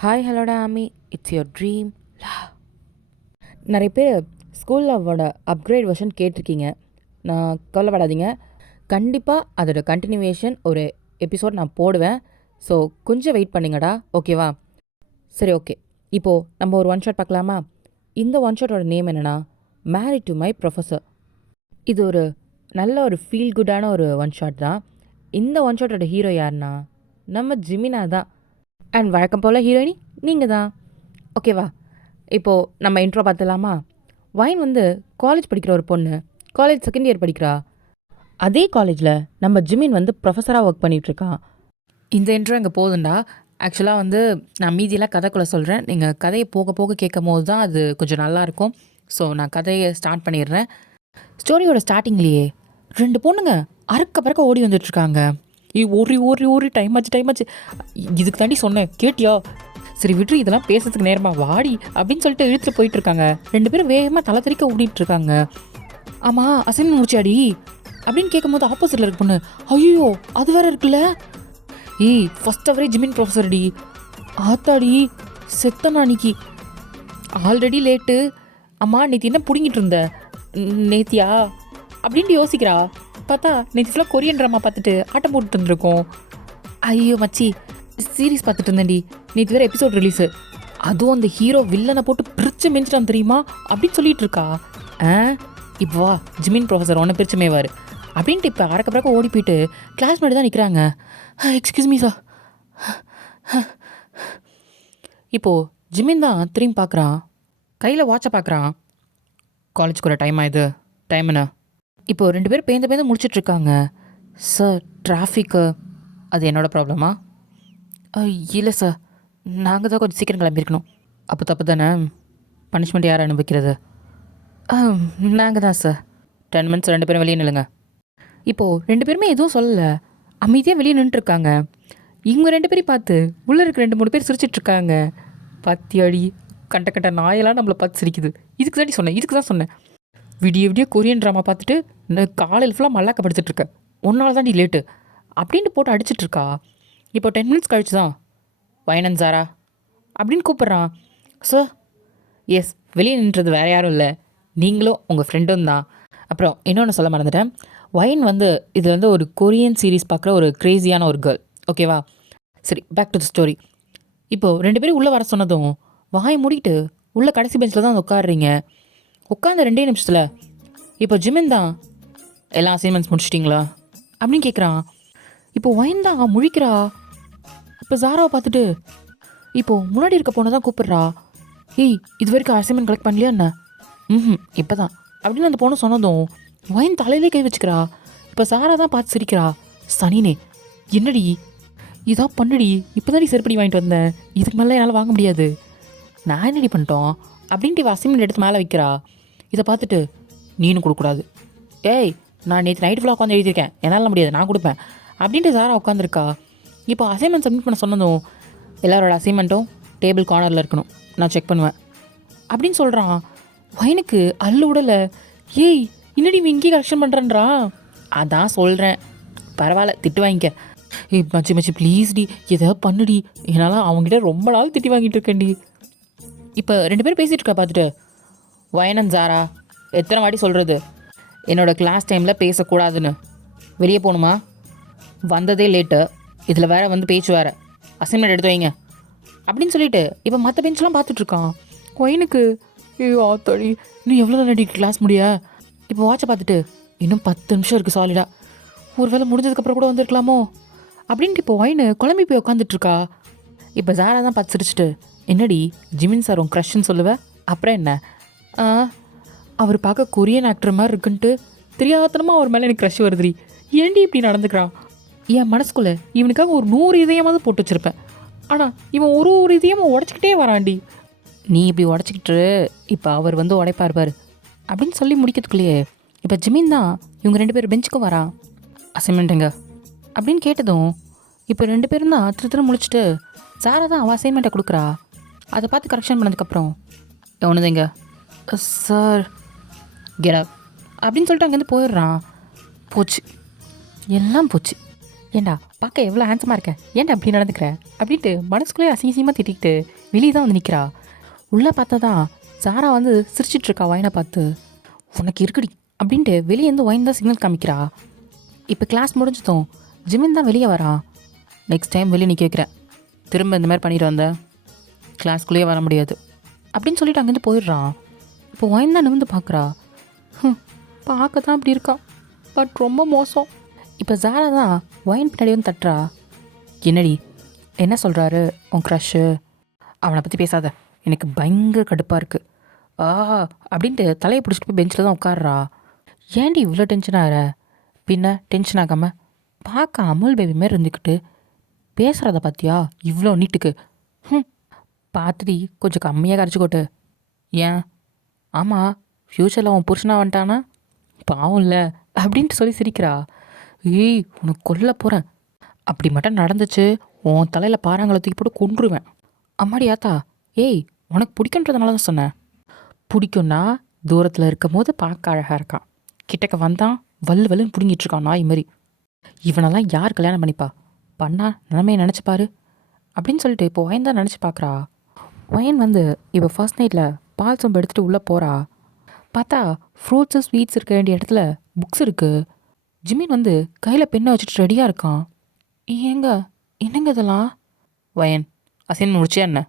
Hi ஹலோடா ஆமி, it's your dream. நிறைய பேர் ஸ்கூல் லவ்வோட அப்கிரேட் வெர்ஷன் கேட்டிருக்கீங்க. நான் கவலைப்படாதீங்க, கண்டிப்பாக அதோட கண்டினியூவேஷன் ஒரு எபிசோட் நான் போடுவேன். ஸோ கொஞ்சம் வெயிட் பண்ணுங்கடா, ஓகேவா? சரி, ஓகே. இப்போது நம்ம ஒரு ஒன் ஷாட் பார்க்கலாமா? இந்த ஒன் ஷாட்டோட நேம் என்னென்னா மேரிட் டு மை ப்ரொஃபஸர். இது ஒரு நல்ல ஒரு ஃபீல் குட்டான ஒரு ஒன் ஷாட் தான். இந்த ஒன் ஷாட்டோட ஹீரோ யாருன்னா நம்ம ஜிமினா தான். அண்ட் வழக்கம் போல் ஹீரோயினி நீங்கள் தான், ஓகேவா? இப்போது நம்ம இன்ட்ரோ பார்த்துலாமா? வைன் வந்து காலேஜ் படிக்கிற ஒரு பொண்ணு, காலேஜ் செகண்ட் இயர் படிக்கிறா. அதே காலேஜில் நம்ம ஜிமின் வந்து ப்ரொஃபஸராக ஒர்க் பண்ணிகிட்ருக்கான். இந்த இன்ட்ரோ இங்கே போதுண்டா. ஆக்சுவலாக வந்து நான் மீதியெல்லாம் கதைக்குள்ளே சொல்கிறேன். நீங்கள் கதையை போக போக கேட்கும் போது தான் அது கொஞ்சம் நல்லாயிருக்கும். ஸோ நான் கதையை ஸ்டார்ட் பண்ணிடுறேன். ஸ்டோரியோட ஸ்டார்டிங்லேயே ரெண்டு பொண்ணுங்க அறக்க பறக்க ஓடி வந்துட்டுருக்காங்க. ஓரி ஓரி ஓரி டைம் ஆச்சு. இதுக்கு தாண்டி சொன்னேன், கேட்டியா? சரி விட்ரு, இதெல்லாம் பேசுறதுக்கு நேரமா, வாடி அப்படின்னு சொல்லிட்டு இழுத்துட்டு போயிட்டு இருக்காங்க. ரெண்டு பேரும் வேகமாக தலை தெறிக்க ஓடிட்டு இருக்காங்க. ஆமாம், அசைன்மெண்ட் முடிச்சாடி அப்படின்னு கேட்கும் போது ஆப்போசிட்ல இருக்க பொண்ணு, ஐயோ அது வேற இருக்குல்ல, ஃபர்ஸ்ட் அவரே ஜிமின் ப்ரொஃபஸர் டி, ஆத்தாடி செத்தனா அன்னைக்கு, ஆல்ரெடி லேட்டு. அம்மா நேற்று என்ன பிடுங்கிட்டு இருந்த? நேத்தியா அப்படின்ட்டு யோசிக்கிறா. பார்த்தா நேற்று ஃபுல்லாக கொரியன் ட்ராமா பார்த்துட்டு ஆட்டம் போட்டுட்டு இருந்திருக்கோம். ஐயோ மச்சி, சீரீஸ் பார்த்துட்டு இருந்தேன்டி, நேற்று வேறு எபிசோட் ரிலீஸு, அதுவும் அந்த ஹீரோ வில்லனை போட்டு பிரித்து மெஞ்சிட்டான் தெரியுமா அப்படின்னு சொல்லிட்டு இருக்கா. இப்போ வா, ஜிமின் ப்ரொஃபஸர் ஒன்று பிரிச்சு மேவார் அப்படின்ட்டு இப்போ அறக்க பறக்க ஓடி போயிட்டு கிளாஸ்மேட் தான் நிற்கிறாங்க. Excuse me sir. இப்போது ஜிமின் தான் திரும்பி பார்க்குறான், கையில் வாட்சை பார்க்குறான். காலேஜுக்கு ஒரு டைம் ஆகுது, டைம் என்ன? இப்போது ரெண்டு பேரும் பேந்து முடிச்சிட்ருக்காங்க. சார் டிராஃபிக்கு, அது என்னோடய ப்ராப்ளமா? இல்லை சார், நாங்கள் தான் கொஞ்சம் சீக்கிரம் கிளம்பியிருக்கணும். அப்போ தப்பு தானே? பனிஷ்மெண்ட் யார் அனுபவிக்கிறது? நாங்கள் தான் சார். 10 மினிட்ஸ் ரெண்டு பேரும் வெளியே நில்லுங்க. இப்போது ரெண்டு பேருமே எதுவும் சொல்லலை, அமைதியாக வெளியே நின்றுட்டுருக்காங்க. இவங்க ரெண்டு பேரையும் பார்த்து உள்ளே இருக்க 2-3 பேர் சிரிச்சிட்ருக்காங்க. பாத்தியாடி, கண்ட நாயெல்லாம் நம்மளை பார்த்து சிரிக்குது. இதுக்கு தான் சொன்னேன் விடிய கொரியன் ட்ராமா பார்த்துட்டு காலையில் ஃபுல்லாக மல்லாக்க படிச்சுட்ருக்கேன், ஒன்னால தான் நீ லேட்டு அப்படின்ட்டு போட்டு அடிச்சிட்ருக்கா. இப்போ 10 மினிட்ஸ் கழிச்சு தான் வைனன் சாரா அப்படின்னு கூப்பிட்றான். சார், எஸ், வெளியே நின்றது வேறு யாரும் இல்லை, நீங்களும் உங்கள் ஃப்ரெண்டும் தான். அப்புறம் இன்னொன்று சொல்ல மறந்துட்டேன், வைன் வந்து இது வந்து ஒரு கொரியன் சீரீஸ் பார்க்குற ஒரு க்ரேஸியான ஒரு கேர்ள், ஓகேவா? சரி, பேக் டு த ஸ்டோரி. இப்போது ரெண்டு பேரும் உள்ளே வர சொன்னதும் வாயை மூடிட்டு உள்ளே கடைசி பெஞ்சில் தான் உட்காடுறீங்க. உட்காந்த 2 நிமிஷத்தில் இப்போ ஜிமின் தான், எல்லா அசைன்மெண்ட்ஸ் முடிச்சிட்டிங்களா அப்படின்னு கேட்குறான். இப்போ வைன் தான் முழிக்கிறா. இப்போ ஜாராவை பார்த்துட்டு இப்போது முன்னாடி இருக்க பொண்ணை தான் கூப்பிட்றா. இது வரைக்கும் அசைன்மெண்ட் கலெக்ட் பண்ணலையா என்ன? இப்போ தான் அப்படின்னு அந்த பொண்ணு சொன்னதும் வைன் தலையிலே கை வச்சுக்கிறா. இப்போ சாரா தான் பார்த்து சிரிக்கிறா. சனினே, என்னடி இதான் பண்ணுடி, இப்போ தான் செருப்படி வாங்கிட்டு வந்தேன், இதுக்கு மேலே என்னால் வாங்க முடியாது. நான் என்னடி பண்ணிட்டோம் அப்படின்ட்டு இவ அசைன்மெண்ட் எடுத்து மேலே வைக்கிறா. இதை பார்த்துட்டு நீனும் கொடுக்கூடாது, நான் நேற்று நைட் ஃபுல்லாக உட்காந்து எழுதியிருக்கேன், என்னால் முடியாது, நான் கொடுப்பேன் அப்படின்ட்டு சாரா உட்காந்துருக்கா. இப்போ அசைன்மெண்ட் சப்மிட் பண்ண சொன்னதும் எல்லாரோட அசைன்மெண்ட்டும் டேபிள் கார்னரில் இருக்கணும், நான் செக் பண்ணுவேன் அப்படின்னு சொல்கிறான். வைனுக்கு அல்ல விடலை. இன்னடி இங்கே கரெக்ஷன் பண்ணுறேன்றா. அதான் சொல்கிறேன், பரவாயில்ல திட்டு வாங்கிக்க. மச்சி ப்ளீஸ் டி, எதாவது பண்ணுடி, என்னால் அவங்ககிட்ட ரொம்ப நாள் திட்டி வாங்கிட்டு இருக்கேன்டி. இப்போ ரெண்டு பேரும் பேசிகிட்டு இருக்கா பார்த்துட்டு, வயனன் ஜாரா, எத்தனை வாட்டி சொல்கிறது என்னோடய கிளாஸ் டைமில் பேசக்கூடாதுன்னு? வெளியே போகணுமா? வந்ததே லேட்டு, இதில் வேறு வந்து பேச்சு வேறு, அசைன்மெண்ட் எடுத்து வைங்க அப்படின்னு சொல்லிட்டு இப்போ மற்ற பெஞ்செலாம் பார்த்துட்ருக்கான். ஒயினுக்கு ஆத்தாடி, இன்னும் எவ்வளோ தான் ரெடி கிளாஸ் முடிய? இப்போ வாட்சை பார்த்துட்டு இன்னும் 10 நிமிஷம் இருக்குது சாலிடாக, ஒரு வேளை முடிஞ்சதுக்கப்புறம் கூட வந்திருக்கலாமோ அப்படின்ட்டு இப்போ ஒயினு குழம்பி போய் உட்காந்துட்ருக்கா. இப்போ ஜாரா தான் பார்த்து சிரிச்சிட்டு, என்னடி ஜிமின் சார் உன் க்ரஷ்ன்னு சொல்லுவேன், அப்புறம் என்ன? அவர் பார்க்க கொரியன் ஆக்டர் மாதிரி இருக்குன்ட்டு தெரியாதனமாக அவர் மேலே எனக்கு க்ரஷ் வருதுடி, ஏன்டி இப்படி நடந்துக்கிறான்? என் மனசுக்குள்ளே இவனுக்காக ஒரு 100 இதயமாவது போட்டு வச்சுருப்பேன், ஆனால் இவன் ஒரு இதயமாக உடச்சிக்கிட்டே வரான்டி. நீ இப்படி உடச்சிக்கிட்டு இப்போ அவர் வந்து உடைப்பார் பாரு அப்படின்னு சொல்லி முடிக்கிறதுக்குள்ளேயே இப்போ ஜிமின் தான் இவங்க 2 பேர் பெஞ்சுக்கும் வரான். அசைன்மெண்ட் எங்க அப்படின்னு கேட்டதும் இப்போ 2 பேரும் தான் திருத்திர முடிச்சுட்டு சாரா தான் அவள் அசைன்மெண்ட்டை கொடுக்குறா. அதை பார்த்து கரெக்ஷன் பண்ணதுக்கப்புறம் எவனுதுங்க சார் கெட் அப் அப்படின்னு சொல்லிட்டு அங்கேருந்து போயிடுறான். போச்சு, எல்லாம் போச்சு. ஏண்டா பார்க்க எவ்வளோ ஹேண்ட்ஸமாக இருக்க, ஏன்டா அப்படி நடந்துக்கிற அப்படின்ட்டு மனசுக்குள்ளே அசிங்கமாக திட்டிக்கிட்டு வெளியே தான் வந்து நிற்கிறா. உள்ளே பார்த்தா தான் சாரா வந்து சிரிச்சிட்டு இருக்கா ஒயினை பார்த்து. உனக்கு இருக்குடி அப்படின்ட்டு வெளியே இருந்து ஒயின் தான் சிக்னல் காமிக்கிறா. இப்போ கிளாஸ் முடிஞ்சதும் ஜிமின் தான் வெளியே வரான். நெக்ஸ்ட் டைம் வெளியே நிற்க வைக்கிறேன், திரும்ப இந்த மாதிரி பண்ணிட்டு வந்த கிளாஸ்க்குள்ளேயே வர முடியாது அப்படின்னு சொல்லிட்டு அங்கேருந்து போயிடுறான். இப்போ ஒயின் தான் நிமிந்து பார்க்குறா. பார்க்க தான் அப்படி இருக்கா, பட் ரொம்ப மோசம். இப்போ ஜாரா தான் ஒயின் பின்னாடி வந்து தட்டுறா. என்னடி, என்ன சொல்கிறாரு உன் க்ரஷ்ஷு? அவனை பற்றி பேசாத, எனக்கு பயங்கர கடுப்பாக இருக்குது அப்படின்ட்டு தலையை பிடிச்சிட்டு போய் பெஞ்சில் தான் உட்காடுறா. ஏன்டி இவ்வளோ டென்ஷன் ஆகிற? பின்ன டென்ஷன் ஆகாமல் பார்க்க அமுல் பேபி மாரி இருந்துக்கிட்டு பேசுகிறத பார்த்தியா இவ்வளோ நீட்டுக்கு? பார்த்துடி கொஞ்சம் கம்மியாக கரைச்சிக்கோட்டு. ஏன்? ஆமாம், ஃப்யூச்சரில் உன் புருஷனாக வந்துட்டானா பாவம் இல்லை அப்படின்ட்டு சொல்லி சிரிக்கிறா. ஏய் உனக்கு கொல்ல போகிறேன், அப்படி மட்டும் நடந்துச்சு உன் தலையில் பாறாங்களை தூக்கி போட்டு கொன்றுவேன். அம்மாடி ஆத்தா, ஏய் உனக்கு பிடிக்குன்றதுனால தான் சொன்னேன். பிடிக்கும்னா தூரத்தில் இருக்கும் போது பார்க்க அழகாக இருக்கான், கிட்டக்க வந்தான் வல்லு வல்லுன்னு பிடுங்கிட்டு இருக்கான் நாய் மாதிரி. இவனெல்லாம் யார் கல்யாணம் பண்ணிப்பா? பண்ணா நிலைமையை நினச்சிப்பாரு அப்படின்னு சொல்லிட்டு இப்போ ஒயின் தான் நினச்சி பார்க்குறா. ஒயின் வந்து இப்போ ஃபர்ஸ்ட் நைட்டில் பால் சொம்பு எடுத்துகிட்டு உள்ளே போகிறா. பார்த்தா ஃப்ரூட்ஸு ஸ்வீட்ஸ் இருக்க வேண்டிய இடத்துல புக்ஸ் இருக்குது. ஜிமின் வந்து கையில் பெண்ணை வச்சுட்டு ரெடியாக இருக்கான். ஏங்க என்னங்க இதெல்லாம்? வயன் அசைன்மெண்ட் முடிச்சியா என்ன?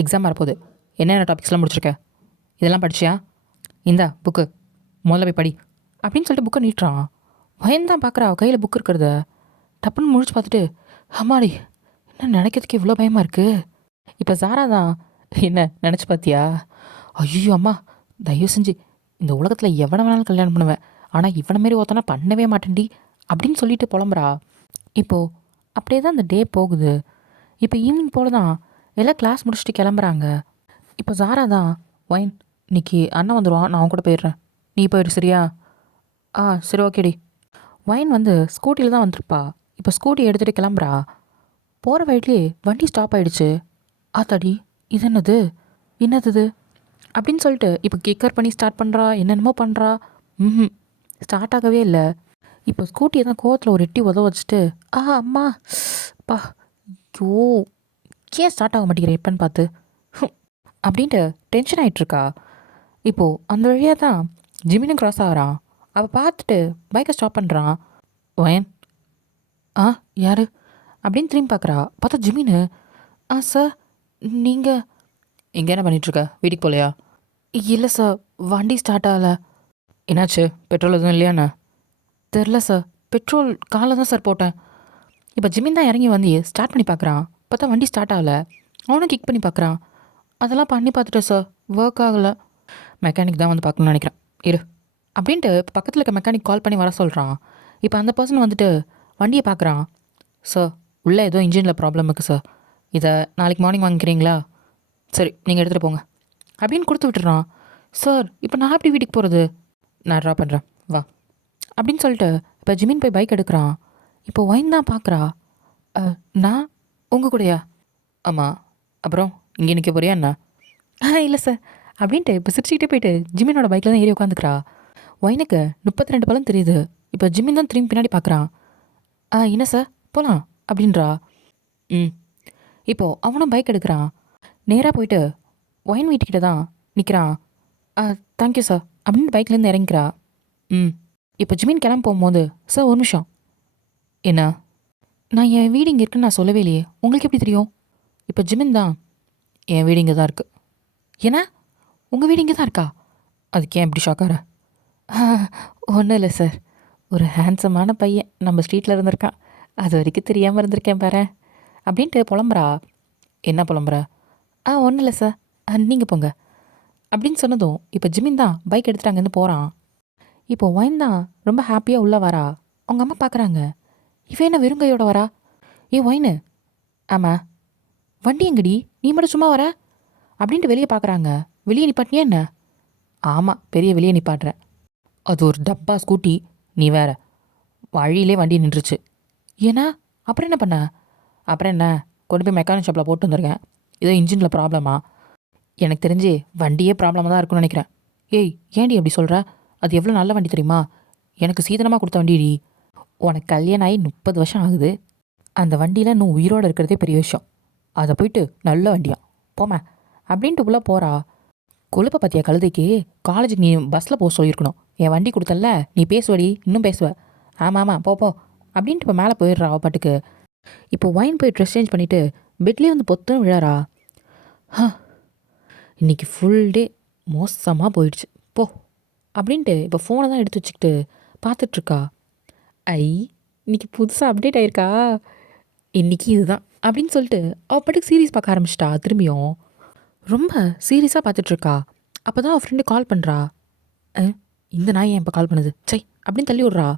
எக்ஸாம் வரப்போகுது, என்னென்ன டாபிக்ஸ்லாம் முடிச்சிருக்க? இதெல்லாம் படிச்சியா? இந்தா புக்கு, முதல்ல போய் படி அப்படின்னு சொல்லிட்டு புக்கை நீட்டுறான். வயன் தான் பார்க்குறா கையில் புக் இருக்கிறத. டப்புன்னு முடிச்சு பார்த்துட்டு, அம்மாடி என்ன நினைக்கிறதுக்கு இவ்வளோ பயமாக இருக்குது. இப்போ சாரா தான், என்ன நினச்சி பார்த்தியா? ஐயோ அம்மா, தயவு செஞ்சு இந்த உலகத்தில் எவனை வேணாலும் கல்யாணம் பண்ணுவேன், ஆனால் இவனை மாரி ஒருத்தனா பண்ணவே மாட்டேன்டி அப்படின்னு சொல்லிட்டு புலம்புறா. இப்போது அப்படியே தான் அந்த டே போகுது. இப்போ ஈவினிங் போல தான் எல்லாம் கிளாஸ் முடிச்சுட்டு கிளம்புறாங்க. இப்போ சாரா தான், ஒயின் இன்னைக்கு அண்ணன் வந்துடுவான், நான் அவன் கூட போயிடுறேன், நீ போயிடு சரியா? சரி ஓகேடி. ஒயின் வந்து ஸ்கூட்டியில் தான் வந்திருப்பா. இப்போ ஸ்கூட்டி எடுத்துகிட்டு கிளம்புறா. போகிற வழியிலே வண்டி ஸ்டாப் ஆகிடுச்சு. ஆத்தாடி இது என்னது என்னது அப்படின்னு சொல்லிட்டு இப்போ கிக்கர் பண்ணி ஸ்டார்ட் பண்ணுறா, என்னென்னமோ பண்ணுறா. ஸ்டார்ட் ஆகவே இல்லை. இப்போ ஸ்கூட்டியை தான் கோவத்தில் ஒரு எட்டி உதவ வச்சுட்டு, அம்மா பா ஐயோ ஏன் ஸ்டார்ட் ஆக மாட்டேங்கிற எப்பன்னு பார்த்து அப்படின்ட்டு டென்ஷன் ஆகிட்டுருக்கா. இப்போது அந்த வழியாக தான் ஜிமினும் கிராஸ் ஆகிறான். அவள் பார்த்துட்டு பைக்கை ஸ்டாப் பண்ணுறான். ஒயன் யார் அப்படின்னு திரும்பி பார்க்குறா. பார்த்தா ஜிமினு. சார் நீங்கள் இங்கே என்ன பண்ணிகிட்ருக்க, வீட்டுக்கு போகலையா? இல்லை சார், வண்டி ஸ்டார்ட் ஆகலை. என்னாச்சு, பெட்ரோல் எதுவும் இல்லையாண்ணா? தெரில சார், பெட்ரோல் காலை தான் சார் போட்டேன். இப்போ ஜிமின் தான் இறங்கி வந்து ஸ்டார்ட் பண்ணி பார்க்குறான். பார்த்தா வண்டி ஸ்டார்ட் ஆகலை. அவனும் கிக் பண்ணி பார்க்குறான். அதெல்லாம் பண்ணி பார்த்துட்டேன் சார், ஒர்க் ஆகலை. மெக்கானிக் தான் வந்து பார்க்கணும்னு நினைக்கிறேன், இரு அப்படின்ட்டு பக்கத்தில் இருக்க மெக்கானிக் கால் பண்ணி வர சொல்கிறான். இப்போ அந்த பர்சன் வந்துட்டு வண்டியை பார்க்குறான். சார் உள்ளே ஏதோ இன்ஜினில் ப்ராப்ளம் இருக்குது சார், இதை நாளைக்கு மார்னிங் வாங்கிக்கிறீங்களா? சரி நீங்கள் எடுத்துகிட்டு போங்க அப்படின்னு கொடுத்து விட்டுறான். சார் இப்போ நான் எப்படி வீட்டுக்கு போகிறது? நான் ட்ரா பண்ணுறேன் வா அப்படின்னு சொல்லிட்டு இப்போ ஜிமின் போய் பைக் எடுக்கிறான். இப்போ ஒயின் தான் பார்க்குறா. நான் உங்கள் கூடயா? ஆமாம், அப்புறம் இங்கே நிற்க போறியா என்ன? இல்லை சார் அப்படின்ட்டு இப்போ சிரிச்சுக்கிட்டே போயிட்டு ஜிமினோட பைக்கில் தான் ஏறி உட்காந்துக்கிறா. ஒயினுக்கு 32 பழம் தெரியுது. இப்போ ஜிமின் தான் திரும்பி பின்னாடி பார்க்குறான். என்ன சார் போகலாம் அப்படின்றா. இப்போது அவனும் பைக் எடுக்கிறான். நேராக போயிட்டு ஒயின் வீட்டுக்கிட்ட தான் நிற்கிறான். தேங்க்யூ சார் அப்படின்னு பைக்லேருந்து இறங்கிக்கிறா. இப்போ ஜிமின் கிளம்ப போகும்போது, சார் ஒரு நிமிஷம். என்ன? நான் என் வீடு இங்கே இருக்குன்னு நான் சொல்லவே இல்லையே, உங்களுக்கு எப்படி தெரியும்? இப்போ ஜிமின் தான், என் வீடு இங்கே தான் இருக்குது. ஏன்னா உங்கள் வீடு இங்கே தான் இருக்கா? அதுக்கு ஏன் இப்படி ஷாக்கார? ஒன்றும் இல்லை சார், ஒரு ஹேண்ட்ஸமான பையன் நம்ம ஸ்ட்ரீட்டில் இருந்திருக்கான், அது வரைக்கும் தெரியாமல் இருந்திருக்கேன் பாரு அப்படின்ட்டு புலம்புறா. என்ன புலம்புற? ஒன்றும் இல்லை சார், நீங்கள் போங்க அப்படின்னு சொன்னதும் இப்போ ஜிமின் தான் பைக் எடுத்துகிட்டு அங்கேருந்து போகிறான். இப்போ ஒயின் தான் ரொம்ப ஹாப்பியாக உள்ளே வரா. அவங்க அம்மா பார்க்குறாங்க, இவன் என்ன வெறுங்கையோட வரா? ஒயினு. ஆமாம், வண்டி எங்கடி, நீ மட்டும் சும்மா வர அப்படின்ட்டு வெளியே பார்க்குறாங்க. வெளியே நிப்பாட்டினியா என்ன? ஆமாம், பெரிய வெளியே நிப்பாட்டுறேன். அது ஒரு டப்பா ஸ்கூட்டி, நீ வேற. வழியிலே வண்டி நின்றுச்சு. ஏன்னா அப்புறம் என்ன பண்ண? அப்புறம் என்ன, கொண்டு போய் மெக்கானிக் ஷாப்பில் போட்டு வந்திருக்கேன். ஏதோ இன்ஜினில் ப்ராப்ளமா? எனக்கு தெரிஞ்சு வண்டியே ப்ராப்ளமாக தான் இருக்குன்னு நினைக்கிறேன். ஏண்டி அப்படி சொல்கிற? அது எவ்வளோ நல்ல வண்டி தெரியுமா? எனக்கு சீதனமாக கொடுத்த வண்டிடி. உனக்கு கல்யாணம் ஆகி 30 வருஷம் ஆகுது. அந்த வண்டியில் இன்னும் உயிரோடு இருக்கிறதே பெரிய விஷயம். அதை போயிட்டு நல்ல வண்டியா போமே அப்படின்ட்டு உள்ளே போகிறா. கொழுப்பை பற்றிய கழுதைக்கு காலேஜுக்கு நீ பஸ்ஸில் போக சொல்லியிருக்கணும். என் வண்டி கொடுத்தல, நீ பேசுவடி, இன்னும் பேசுவ. ஆமாம் ஆமாம் போ அப்படின்ட்டு இப்போ மேலே போயிடுறா அவள் பாட்டுக்கு. இப்போ ஒயின் போய் ட்ரெஸ் சேஞ்ச் பண்ணிவிட்டு பெட்லேயே வந்து பொத்துன்னு விழாரா. இன்னைக்கு ஃபுல் டே மோசமாக போயிடுச்சு போ அப்படின்ட்டு இப்போ ஃபோனை தான் எடுத்து வச்சுக்கிட்டு பார்த்துட்ருக்கா. ஐ, இன்னைக்கு புதுசாக அப்டேட் ஆயிருக்கா, இன்னைக்கு இதுதான் அப்படின்னு சொல்லிட்டு அவள் பாட்டுக்கு சீரியஸ் பார்க்க ஆரம்பிச்சிட்டா. திரும்பியும் ரொம்ப சீரியஸாக பார்த்துட்ருக்கா. அப்போ தான் அவள் ஃப்ரெண்டு கால் பண்ணுறா. இந்த நாய் ஏன் இப்போ கால் பண்ணுது சை அப்படின்னு தள்ளி விட்றா.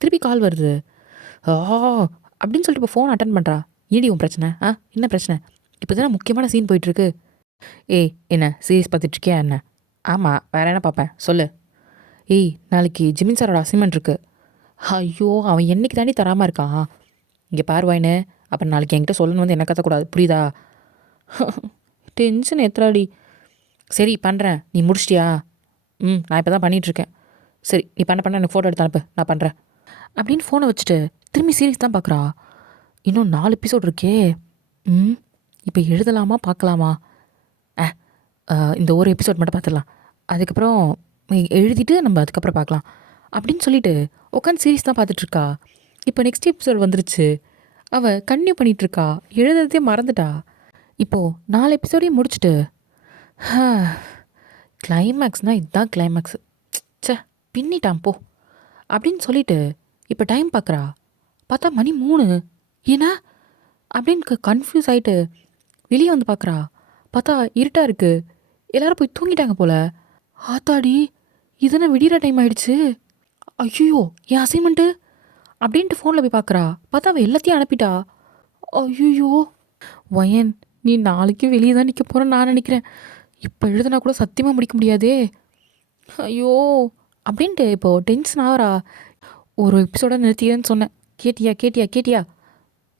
திருப்பி கால் வருது. ஆ அப்படின்னு சொல்லிட்டு இப்போ ஃபோன் அட்டன் பண்ணுறா. ஏடி உன் பிரச்சனை? என்ன பிரச்சனை? இப்போ தானே முக்கியமான சீன் போயிட்டுருக்கு. ஏய், என்ன சீரியஸ் பார்த்துட்ருக்கியா என்ன? ஆமாம், வேறு என்ன பார்ப்பேன் சொல்லு. ஏய், நாளைக்கு ஜிமின் சாரோட அசைன்மெண்ட் இருக்குது. ஐயோ, அவன் என்னைக்கு தாண்டி தராமல் இருக்கான். இங்கே பாருவாயின்னு, அப்புறம் நாளைக்கு என்கிட்ட சொல்லணும் வந்து என்ன கத்தக்கூடாது, புரியுதா? டென்ஷன் எத்தராடி. சரி பண்ணுறேன், நீ முடிச்சிட்டியா? நான் இப்போ தான் பண்ணிகிட்ருக்கேன். சரி, நீ பண்ண எனக்கு ஃபோட்டோ எடுத்து அனுப்பு, நான் பண்ணுறேன் அப்படின்னு ஃபோனை வச்சுட்டு திரும்பி சீரியஸ் தான் பார்க்குறா. இன்னும் 4 எபிசோட் இருக்கே. இப்போ எழுதலாமா பார்க்கலாமா? இந்த ஒரு எபிசோட் மட்டும் பார்த்துடலாம், அதுக்கப்புறம் எழுதிட்டு நம்ம அதுக்கப்புறம் பார்க்கலாம் அப்படின்னு சொல்லிட்டு உட்காந்து சீரியஸ் தான் பார்த்துட்ருக்கா. இப்போ நெக்ஸ்ட் எபிசோட் வந்துருச்சு. அவள் கன்டினியூ பண்ணிகிட்ருக்கா, எழுதுறதே மறந்துட்டா. இப்போது 4 எபிசோடையும் முடிச்சுட்டு கிளைமேக்ஸ்னால் இதுதான் கிளைமேக்ஸு, சே பின்னிட்டான் போ அப்படின்னு சொல்லிட்டு இப்போ டைம் பார்க்குறா. பார்த்தா மணி 3. ஏன்னா அப்படின்னு கன்ஃபியூஸ் ஆகிட்டு வெளியே வந்து பார்க்குறா. பார்த்தா இருட்டாக இருக்குது, எல்லோரும் போய் தூங்கிட்டாங்க போல். ஆத்தாடி, இதுனா விடிகிற டைம் ஆகிடுச்சு. ஐயோ, என் அசைன்மெண்ட்டு அப்படின்ட்டு ஃபோனில் போய் பார்க்குறா. பார்த்தா அவள் எல்லாத்தையும் அனுப்பிட்டா. ஐயோ வயன், நீ நாளைக்கு வெளியே தான் நிற்க போகிறேன்னு நான் நினைக்கிறேன். இப்போ எழுதுனா கூட சத்தியமாக முடிக்க முடியாதே. ஐயோ அப்படின்ட்டு இப்போது டென்ஷன் ஆகிறா. ஒரு எபிசோட நிறுத்திக்கிறேன்னு சொன்னேன், கேட்டியா?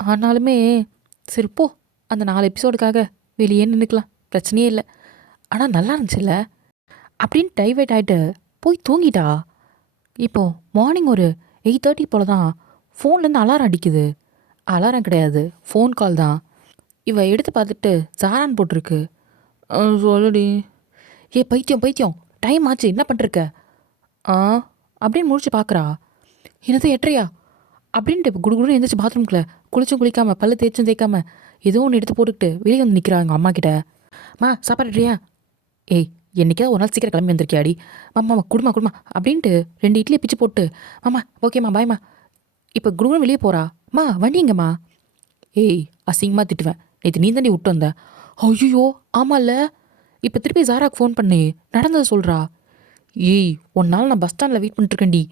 ஆனாலுமே சரி போ, அந்த 4 எபிசோடுக்காக வெளியே நின்றுக்கலாம், பிரச்சனையே இல்லை. ஆனால் நல்லா இருந்துச்சுல்ல அப்படின்னு டைவர்ட் ஆகிட்டு போய் தூங்கிட்டா. இப்போது மார்னிங் ஒரு 8:30 போல் தான் ஃபோன்லேருந்து அலாரம் அடிக்குது. அலாரம் கிடையாது, ஃபோன் கால் தான். இவள் எடுத்து பார்த்துட்டு ஜாரான் போட்டிருக்கு. சொல்லுடி. ஏ பைத்தியம், டைம் ஆச்சு, என்ன பண்ணிருக்க? அப்படின்னு முடிச்சு பார்க்குறா. என்னது 8:30 அப்படின்ட்டு இப்போ குடுகுடுன்னு எழுந்திரிச்சு பாத்ரூம்குள்ளே குளிச்சும் குளிக்காமல் பல்லு தேய்ச்சும் தேய்க்காமல் ஏதோ ஒன்று எடுத்து போட்டுக்கிட்டு வெளியே வந்து நிற்கிறாங்க அம்மா கிட்ட. சாப்பாடுறியா? ஏய், என்னைக்காவது ஒரு நாள் சீக்கிரம் கிளம்பி வந்திருக்கியாடி? மாமா குடுமா அப்படின்ட்டு 2 இட்லியை பிச்சு போட்டு, மாமா ஓகேம்மா பாய்மா. இப்போ குடுகுன்னு வெளியே போகிறா. வண்டி எங்கம்மா? ஏய், அசிங்கமாக திட்டுவேன், நேற்று நீ தாண்டி விட்டு வந்த. ஐயோ ஆமாம்ல. இப்போ திருப்பி ஜாராக்கு ஃபோன் பண்ணி நடந்ததை சொல்கிறா. ஏய், ஒன்னால் நான் பஸ் ஸ்டாண்டில் வெயிட் பண்ணிட்டுருக்கேன்டி,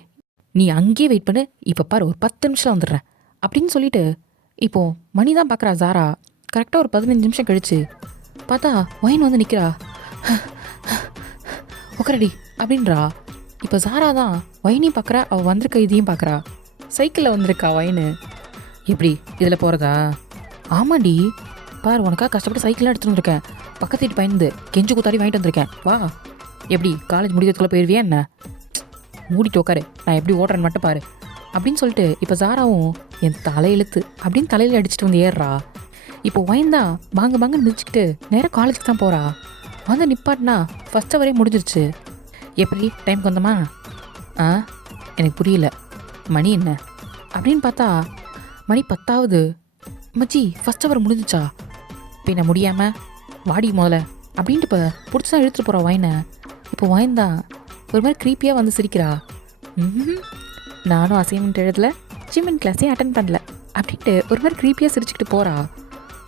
நீ அங்கேயே வெயிட் பண்ணு, இப்போ பாரு ஒரு 10 நிமிஷம் வந்துடுறேன் அப்படின்னு சொல்லிட்டு இப்போது மணி தான் பார்க்குறா ஜாரா. கரெக்டாக ஒரு 15 நிமிஷம் கழிச்சு பார்த்தா ஒயின் வந்து நிற்கிறா. உட்காரடி அப்படின்றா. இப்போ ஜாரா தான் ஒயினையும் பார்க்குறா, அவள் வந்திருக்க இதையும் பார்க்குறா. சைக்கிளில் வந்திருக்கா ஒயின்னு. எப்படி இதில் போகிறதா? ஆமாண்டி, பாரு உனக்காக கஷ்டப்பட்டு சைக்கிளாக எடுத்துகிட்டு வந்திருக்கேன், பக்கத்து வீட்டு பயந்து கெஞ்சு குத்தாடி வாங்கிட்டு வந்திருக்கேன், வா. எப்படி காலேஜ் முடிக்கிறதுக்குள்ளே போயிடுவியா என்ன? மூடிட்டு உட்காரு, நான் எப்படி ஓட்டுறேன்னு மட்டும் பாரு அப்படின்னு சொல்லிட்டு இப்போ ஜாராவும் என் தலையெழுத்து அப்படின்னு தலையில் அடிச்சுட்டு வந்து ஏறுறா. இப்போ ஒயந்தா பாங்க மிதிச்சுக்கிட்டு நேராக காலேஜுக்கு தான் போகிறா. வந்து நிப்பாட்டினா ஃபஸ்ட் அவரே முடிஞ்சிருச்சு. எப்படி டைமுக்கு வந்தோமா? எனக்கு புரியல, மணி என்ன அப்படின்னு பார்த்தா மணி 10ஆகுது. மச்சி ஃபஸ்ட் அவர் முடிஞ்சிச்சா? பின்ன முடியாமல் வாடி முதல்ல அப்படின்ட்டு இப்போ பிடிச்சி தான் இழுத்துட்டு போகிறா ஒயினை. இப்போ ஒயின் தான் ஒரு மாதிரி க்ரீப்பியாக வந்து சிரிக்கிறா. நானும் அசைன்மெண்ட் எழுதல, ஜிம்மின் கிளாஸையும் அட்டன் பண்ணல அப்படின்ட்டு ஒரு மாதிரி க்ரீப்பியாக சிரிச்சுக்கிட்டு போகிறா.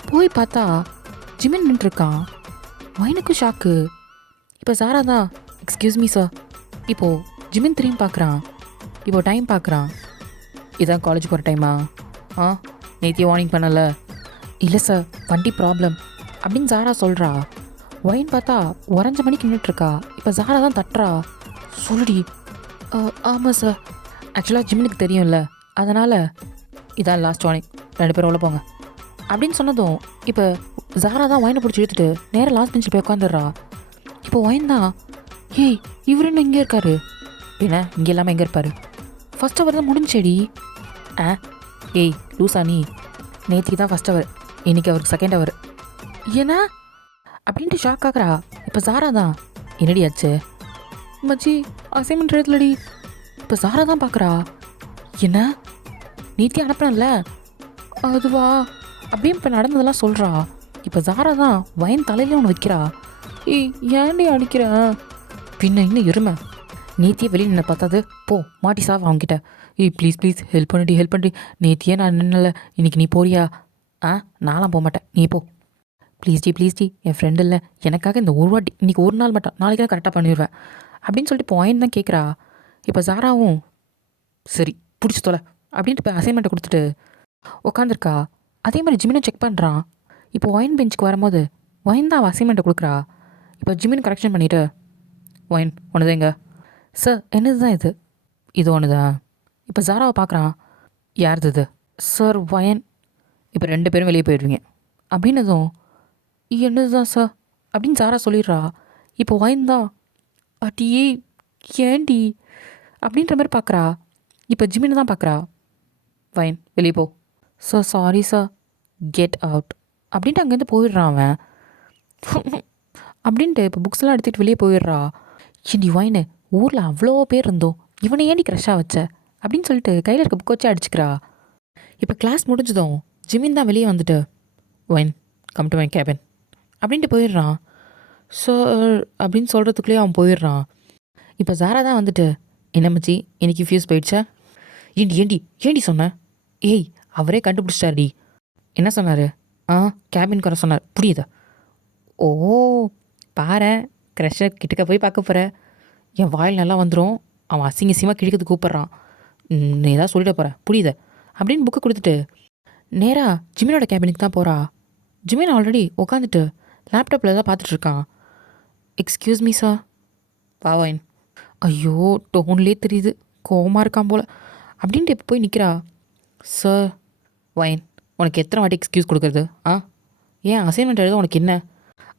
போய் பார்த்தா ஜிம்மின் நின்றுருக்கான். ஒயினுக்கும் ஷாக்கு. இப்போ சாரா தான் எக்ஸ்கியூஸ் மீ சார். இப்போது ஜிம்மின் திரும்பி பார்க்குறான். இப்போது டைம் பார்க்குறான். இதான் காலேஜ் போகிற டைமா? நேத்தியே வார்னிங் பண்ணலை. இல்லை சார், வண்டி ப்ராப்ளம் அப்படின்னு சாரா சொல்கிறா. ஒயின் பார்த்தா உறைஞ்ச மணிக்கு நின்றுட்டுருக்கா. இப்போ ஜாரா தான் தட்டுறா. சொல்லுடி. ஆமாம் சார், ஆக்சுவலாக ஜிம்முக்கு தெரியும்ல, அதனால் இதான் லாஸ்ட் வார்னிங், 2 பேரும் உள்ள போங்க அப்படின்னு சொன்னதும் இப்போ ஜாரா தான் ஒயினை பிடிச்சி இழுத்துட்டு நேராக லாஸ்ட் பெஞ்சில் போய் உட்காந்துடுறா. இப்போ ஒயின் தான், ஏய் இவர் என்ன இங்கே இருக்காரு? பின்ன இங்கே இல்லாமல் எங்கே இருப்பார்? ஃபஸ்ட் அவர் தான் முடிஞ்சேடி. ஆ ஏய் லூசா நீ, நேற்றுக்கு தான் ஃபஸ்ட் அவர், இன்னைக்கு அவருக்கு செகண்ட் அவர். ஏன்னா அப்படின்ட்டு ஷாக் ஆகுறா. இப்போ சாரா தான், என்னடி ஆச்சு மச்சி, அசைன்மெண்ட் எழுதலடி. இப்போ சாரா தான் பார்க்குறா. என்ன நேத்தி அனுப்புனல அதுவா, அப்படியே இப்போ நடந்ததெல்லாம் சொல்கிறா. இப்போ சாரா தான் வயன் தலையிலே ஒன்று வைக்கிறா. ஏய் ஏன்டி அடிக்கிறேன், பின்ன இன்னும் எருமை, நேத்தியே வெளியே நின்று பார்த்தாது, போ மாட்டி சாவ அவங்ககிட்ட. ஏய் ப்ளீஸ் ப்ளீஸ் ஹெல்ப் பண்ணி, நேத்தியே நான் நின்னல, இன்னைக்கு நீ போறியா? ஆ நான்லாம் போக மாட்டேன், நீ போ ப்ளீஸ் டி, என் ஃப்ரெண்டு இல்லை, எனக்காக இந்த ஒரு வாட்டி, இன்றைக்கி ஒரு நாள் மட்டும், நாளைக்கு கரெக்டாக பண்ணிடுவேன் அப்படின்னு சொல்லிட்டு பாயிண்ட் தான் கேட்குறா. இப்போ சாராவும் சரி பிடிச்சி தொலை அப்படின்ட்டு இப்போ அசைன்மெண்ட்டை கொடுத்துட்டு உட்காந்துருக்கா. அதே மாதிரி ஜிமினும் செக் பண்ணுறான். இப்போ ஒயின் பெஞ்சுக்கு வரும்போது ஒயின் தான் அவள் அசைன்மெண்ட்டை கொடுக்குறா. இப்போ ஜிமின் கரெக்ஷன் பண்ணிவிட்டு, ஒயின் ஒன்று எங்க சார், என்னது தான் இது ஒன்று தான். இப்போ சாராவை பார்க்குறான். யாருது இது சார்? ஒயன். இப்போ 2 பேரும் வெளியே போயிடுவீங்க அப்படின்னதும், என்னது தான் சார் அப்படின்னு சாரா சொல்லிடுறா. இப்போ ஒயின் தான், அட்டியே ஏண்டி அப்படின்ற மாதிரி பார்க்குறா. இப்போ ஜிமின்னு தான் பார்க்குறா. ஒயின் வெளியே போ. Sir sorry sir, get out அப்படின்ட்டு அங்கேருந்து போயிடுறான் அவன். அப்படின்ட்டு இப்போ புக்ஸ்லாம் எடுத்துகிட்டு வெளியே போயிடுறா. ஏண்டி ஒயின்னு, ஊரில் அவ்வளோ பேர் இருந்தோம், இவனை ஏண்டி க்ரஷ்ஷாக வச்ச அப்படின்னு சொல்லிட்டு கையில் இருக்க புக் வச்சு அடிச்சுக்கிறா. இப்போ கிளாஸ் முடிஞ்சதும் ஜிமின் தான் வெளியே வந்துட்டு, wine come to my cabin அப்படின்ட்டு போயிடுறான். சார் அப்படின்னு சொல்கிறதுக்குள்ளேயே அவன் போயிடுறான். இப்போ சாரா தான் வந்துட்டு, என்ன மச்சி இன்னைக்கு ஃபியூஸ் போயிடுச்சா? ஏண்டி சொன்னேன்? ஏய் அவரே கண்டுபிடிச்சிட்டாருடி. என்ன சொன்னார்? கேபின் வர சொன்னார், புரியுதா? ஓ பாரு, க்ரஷர் கிட்டக்க போய் பார்க்க போகிற, என் வாயில் நல்லா வந்துடும், அவன் அசிங்கசியமாக கிழிக்கிறது கூப்பிட்றான், நீ ஏதாவது சொல்லிட போகிற, புரியுதா அப்படின்னு புக்கை கொடுத்துட்டு நேராக ஜிமினோட கேபினுக்கு தான் போகிறா. ஜிமின் ஆல்ரெடி உட்காந்துட்டு லேப்டாப்பில் தான் பார்த்துட்ருக்கான். Excuse me sir. பாவாயின், ஐயோ டோன்லேயே தெரியுது கோவமாக இருக்கான் போல் அப்படின்ட்டு இப்போ போய் நிற்கிறா. சார். ஒயின் உனக்கு எத்தனை வாட்டி எக்ஸ்கியூஸ் கொடுக்குறது? ஏன் அசைன்மெண்ட் எழுத உனக்கு என்ன?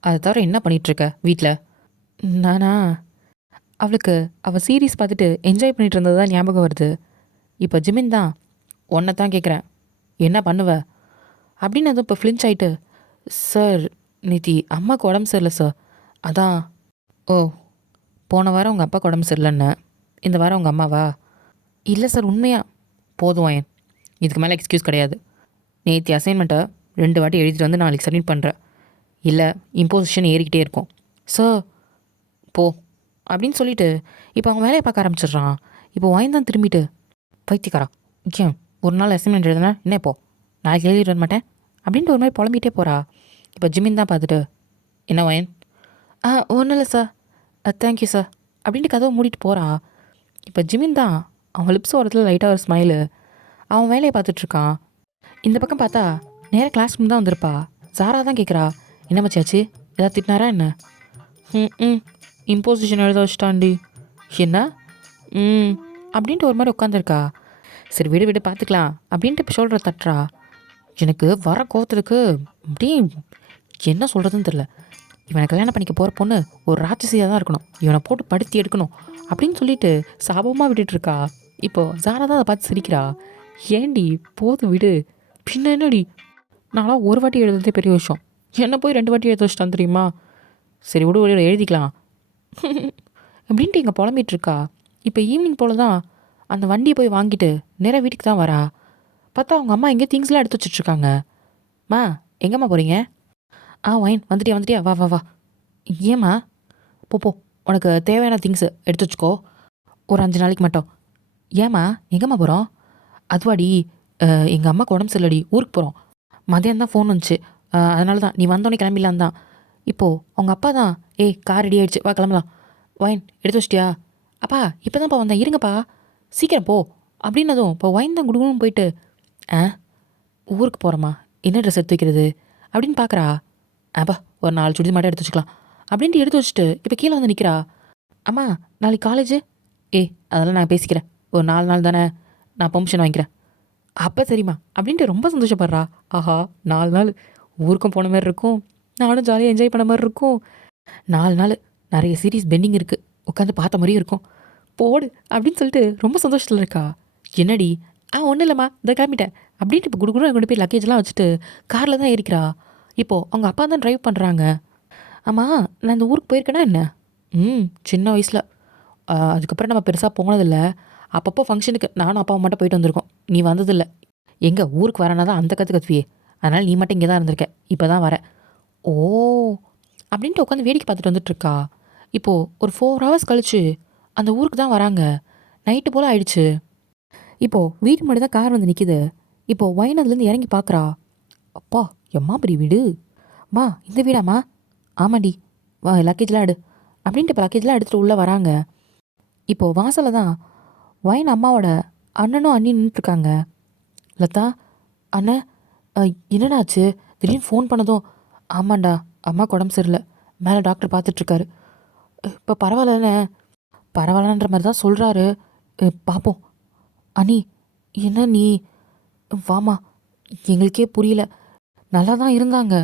அதை தவிர என்ன பண்ணிகிட்ருக்க வீட்டில்? நானா, அவளுக்கு அவள் சீரீஸ் பார்த்துட்டு என்ஜாய் பண்ணிகிட்டு இருந்தது தான் ஞாபகம் வருது. இப்போ ஜிமின் தான், ஒன்றை தான் கேட்குறேன், என்ன பண்ணுவ அப்படின்னு. அது இப்போ ஃப்ளின்ச் ஆகிட்டு, சார் நேத்தி அம்மாவுக்கு உடம்பு சரியில்லை சார், அதான். ஓ போன வாரம் உங்கள் அப்பாவுக்கு உடம்பு சரியில்லைன்னு, இந்த வாரம் உங்கள் அம்மாவா? இல்லை சார் உண்மையா. போதும் ஒயன், இதுக்கு மேலே எக்ஸ்கியூஸ் கிடையாது. நேத்தி அசைன்மெண்ட்டை 2 வாட்டி எழுதிட்டு வந்து நாளைக்கு சப்மிட் பண்ணுறேன், இல்லை இம்போசிஷன் ஏறிக்கிட்டே இருக்கும். சார் போ அப்படின்னு சொல்லிட்டு இப்போ அவன் வேலையை பார்க்க ஆரம்பிச்சிடுறான். இப்போ ஒயின் தான் திரும்பிட்டு, பைத்தியக்காரா, ஏன் ஒரு நாள் அசைன்மெண்ட் எழுதுனா என்ன இப்போ, நாளைக்கு எழுதிட்டு வர மாட்டேன் அப்படின்ட்டு ஒரு மாதிரி புலம்பிகிட்டே போகிறா. இப்போ ஜிமின் தான் பார்த்துட்டு, என்ன ஒயன்? ஒன்றும் இல்லை சார், தேங்க்யூ சார் அப்படின்ட்டு கதவை மூடிட்டு போகிறா. இப்போ ஜிமின் தான், அவன் லிப்ஸ் ஓரத்தில் லைட்டாக ஒரு ஸ்மைலு, அவன் வேலையை பார்த்துட்ருக்கான். இந்த பக்கம் பார்த்தா நேராக கிளாஸ் ரூம் தான் வந்திருப்பா. சாரா தான் கேட்குறா, என்ன மச்சாச்சு, ஏதாவது திட்டினாரா என்ன? இம்போசிஷன் எழுத வச்சிட்டாண்டி. என்ன? அப்படின்ட்டு ஒரு மாதிரி உட்காந்துருக்கா. சரி விடு பார்த்துக்கலாம் அப்படின்ட்டு இப்போ ஷோல்டரை தட்டுறா. எனக்கு வர கோவத்துக்கு அப்படியே என்ன சொல்கிறதுன்னு தெரில. இவனை கல்யாணம் பண்ணிக்க போகிற பொண்ணு ஒரு ராட்சசியாக தான் இருக்கணும், இவனை போட்டு படுத்தி எடுக்கணும் அப்படின்னு சொல்லிட்டு சாபமாக விட்டுட்டுருக்கா. இப்போது சாரா தான் அதை பார்த்து சிரிக்கிறா. ஏண்டி போதும் விடு, பின்ன என்னடி, நான்லாம் ஒரு வாட்டி எழுதுறதே பெரிய விஷயம், என்ன போய் 2 வாட்டி எழுத வச்சிட்டான் தெரியுமா? சரி விடு எழுதிக்கலாம் அப்படின்ட்டு இங்கே புலம்பிகிட்ருக்கா. இப்போ ஈவினிங் போல் தான் அந்த வண்டியை போய் வாங்கிட்டு நேராக வீட்டுக்கு தான் வரா. பார்த்தா அவங்க அம்மா எங்கேயோ திங்ஸ்லாம் எடுத்து வச்சிட்ருக்காங்க. மா எங்கேம்மா போகிறீங்க? ஒயின் வந்துட்டியா, வா வா வா. ஏம்மா? போ உனக்கு தேவையான திங்ஸு எடுத்து வச்சுக்கோ, ஒரு 5 நாளைக்கு மட்டும். ஏம்மா எங்கேம்மா போகிறோம்? அதுவாடி, எங்கள் அம்மாவுக்கு உடம்பு சரியில்லடி, ஊருக்கு போகிறோம். மதியம் தான் ஃபோன் வந்துச்சு, அதனால தான் நீ வந்தோடனே கிளம்பிடலான் தான். இப்போது அவங்க அப்பா தான், கார் ரெடி ஆகிடுச்சு, வா கிளம்பலாம். ஒயின் எடுத்து வச்சிட்டியா? அப்பா இப்போ தான்ப்பா வந்தேன், இருங்கப்பா சீக்கிரம் போ அப்படின்னதும் இப்போ ஒயின் தான் குடுக்கணும் போயிட்டு, ஊருக்கு போகிறோமா, என்ன ட்ரெஸ் எடுத்து வைக்கிறது அப்படின்னு பார்க்குறா. ஒரு 4 சுடி மாட்டே எடுத்து வச்சுக்கலாம் அப்படின்ட்டு எடுத்து வச்சுட்டு இப்போ கீழே வந்து நிற்கிறா. அம்மா நாளைக்கு காலேஜு? அதெல்லாம் நான் பேசிக்கிறேன், ஒரு 4 நாள் தானே, நான் பெர்மிஷன் வாங்கிக்கிறேன். அப்போ சரிம்மா அப்படின்ட்டு ரொம்ப சந்தோஷப்படுறா. ஆஹா 4 நாள் ஊருக்கும் போன மாதிரி இருக்கும், நானும் ஜாலியாக என்ஜாய் பண்ண மாதிரி இருக்கும். 4 நாள் நிறைய சீரீஸ் பெண்டிங் இருக்குது, உட்காந்து பார்த்த மாதிரியும் இருக்கும், போடு அப்படின்னு சொல்லிட்டு ரொம்ப சந்தோஷத்தில் இருக்கா. என்னடி ஒன்றும் இல்லைம்மா இதை கிளம்பிட்டேன் அப்படின்ட்டு இப்போ குடுக்குற கொண்டு போய் லக்கேஜ்லாம் வச்சுட்டு காரில் தான் ஏறிக்கிறா. இப்போது அவங்க அப்பா தான் ட்ரைவ் பண்ணுறாங்க. ஆமாம், நான் இந்த ஊருக்கு போயிருக்கேனா என்ன? சின்ன வயசில். அதுக்கப்புறம் நம்ம பெருசாக போனதில்ல. அப்பப்போ ஃபங்க்ஷனுக்கு நானும் அப்பாவும் மட்டும் போயிட்டு வந்திருக்கோம். நீ வந்ததில்ல. எங்கே ஊருக்கு வரனா தான் அந்த கற்று கத்துவியே. அதனால் நீ மட்டும் இங்கே தான் இருந்திருக்க. இப்போ தான் வர. ஓ அப்படின்ட்டு உட்காந்து வேடிக்கை பார்த்துட்டு வந்துட்டுருக்கா. இப்போது ஒரு 4 ஹவர்ஸ் கழிச்சு அந்த ஊருக்கு தான் வராங்க. நைட்டு போல் ஆயிடுச்சு. இப்போது வீட்டு முன்னாடி தான் கார் வந்து நிற்கிது. இப்போது வைனதுலேருந்து இறங்கி பார்க்குறா. அப்பா எம்மா பெரிய வீடு. மா இந்த வீடாம்மா? ஆமாண்டி. வா லக்கேஜ்லாம் எடு அப்படின்ட்டு இப்போ லக்கேஜ்லாம் எடுத்துகிட்டு உள்ளே வராங்க. இப்போது வாசலில் தான் வைன் அம்மாவோட அண்ணனும் அண்ணியும் நின்றுட்டுருக்காங்க. லதா அண்ணன் என்னடாச்சு திடீர்னு ஃபோன் பண்ணதும்? ஆமாண்டா, அம்மாவுக்கு உடம்பு சரியில்லை, மேலே டாக்டர் பார்த்துட்ருக்காரு. இப்போ பரவாயில்லண்ணே. பரவாயில்லன்ற மாதிரி தான் சொல்கிறாரு. பார்ப்போம். அண்ணி என்ன நீ? வாமா. எங்களுக்கே புரியல. நல்லா தான் இருந்தாங்க.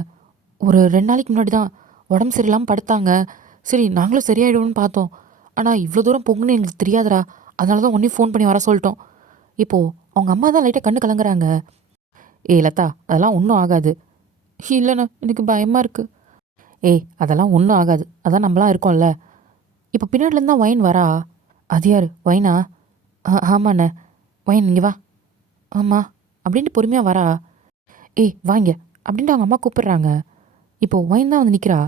ஒரு 2 நாளைக்கு முன்னாடி தான் உடம்பு சரியில்லாமல் படுத்தாங்க. சரி நாங்களும் சரியாயிடுவோம்னு பார்த்தோம். ஆனால் இவ்வளோ தூரம் போகுன்னு எங்களுக்கு தெரியாதுடா. அதனால தான் உடனே ஃபோன் பண்ணி வர சொல்லிட்டோம். இப்போது அவங்க அம்மா தான் லைட்டாக கண்ணு கலங்குறாங்க. லதா அதெல்லாம் ஒன்றும் ஆகாது. இல்லைண்ணா எனக்கு பயமாக இருக்குது. அதெல்லாம் ஒன்றும் ஆகாது. அதான் நம்மளாம் இருக்கோம்ல. இப்போ பின்னாடிலேருந்து தான் வைன் வரா. அது யார் வைனா? ஆமாண்ணே. வைன் இங்கே வா. ஆமாம் அப்படின்ட்டு பொறுமையாக வரா. வாங்க அப்படின்ட்டு அவங்க அம்மா கூப்பிடுறாங்க. இப்போது வைன் தான் வந்து நிற்கிறா.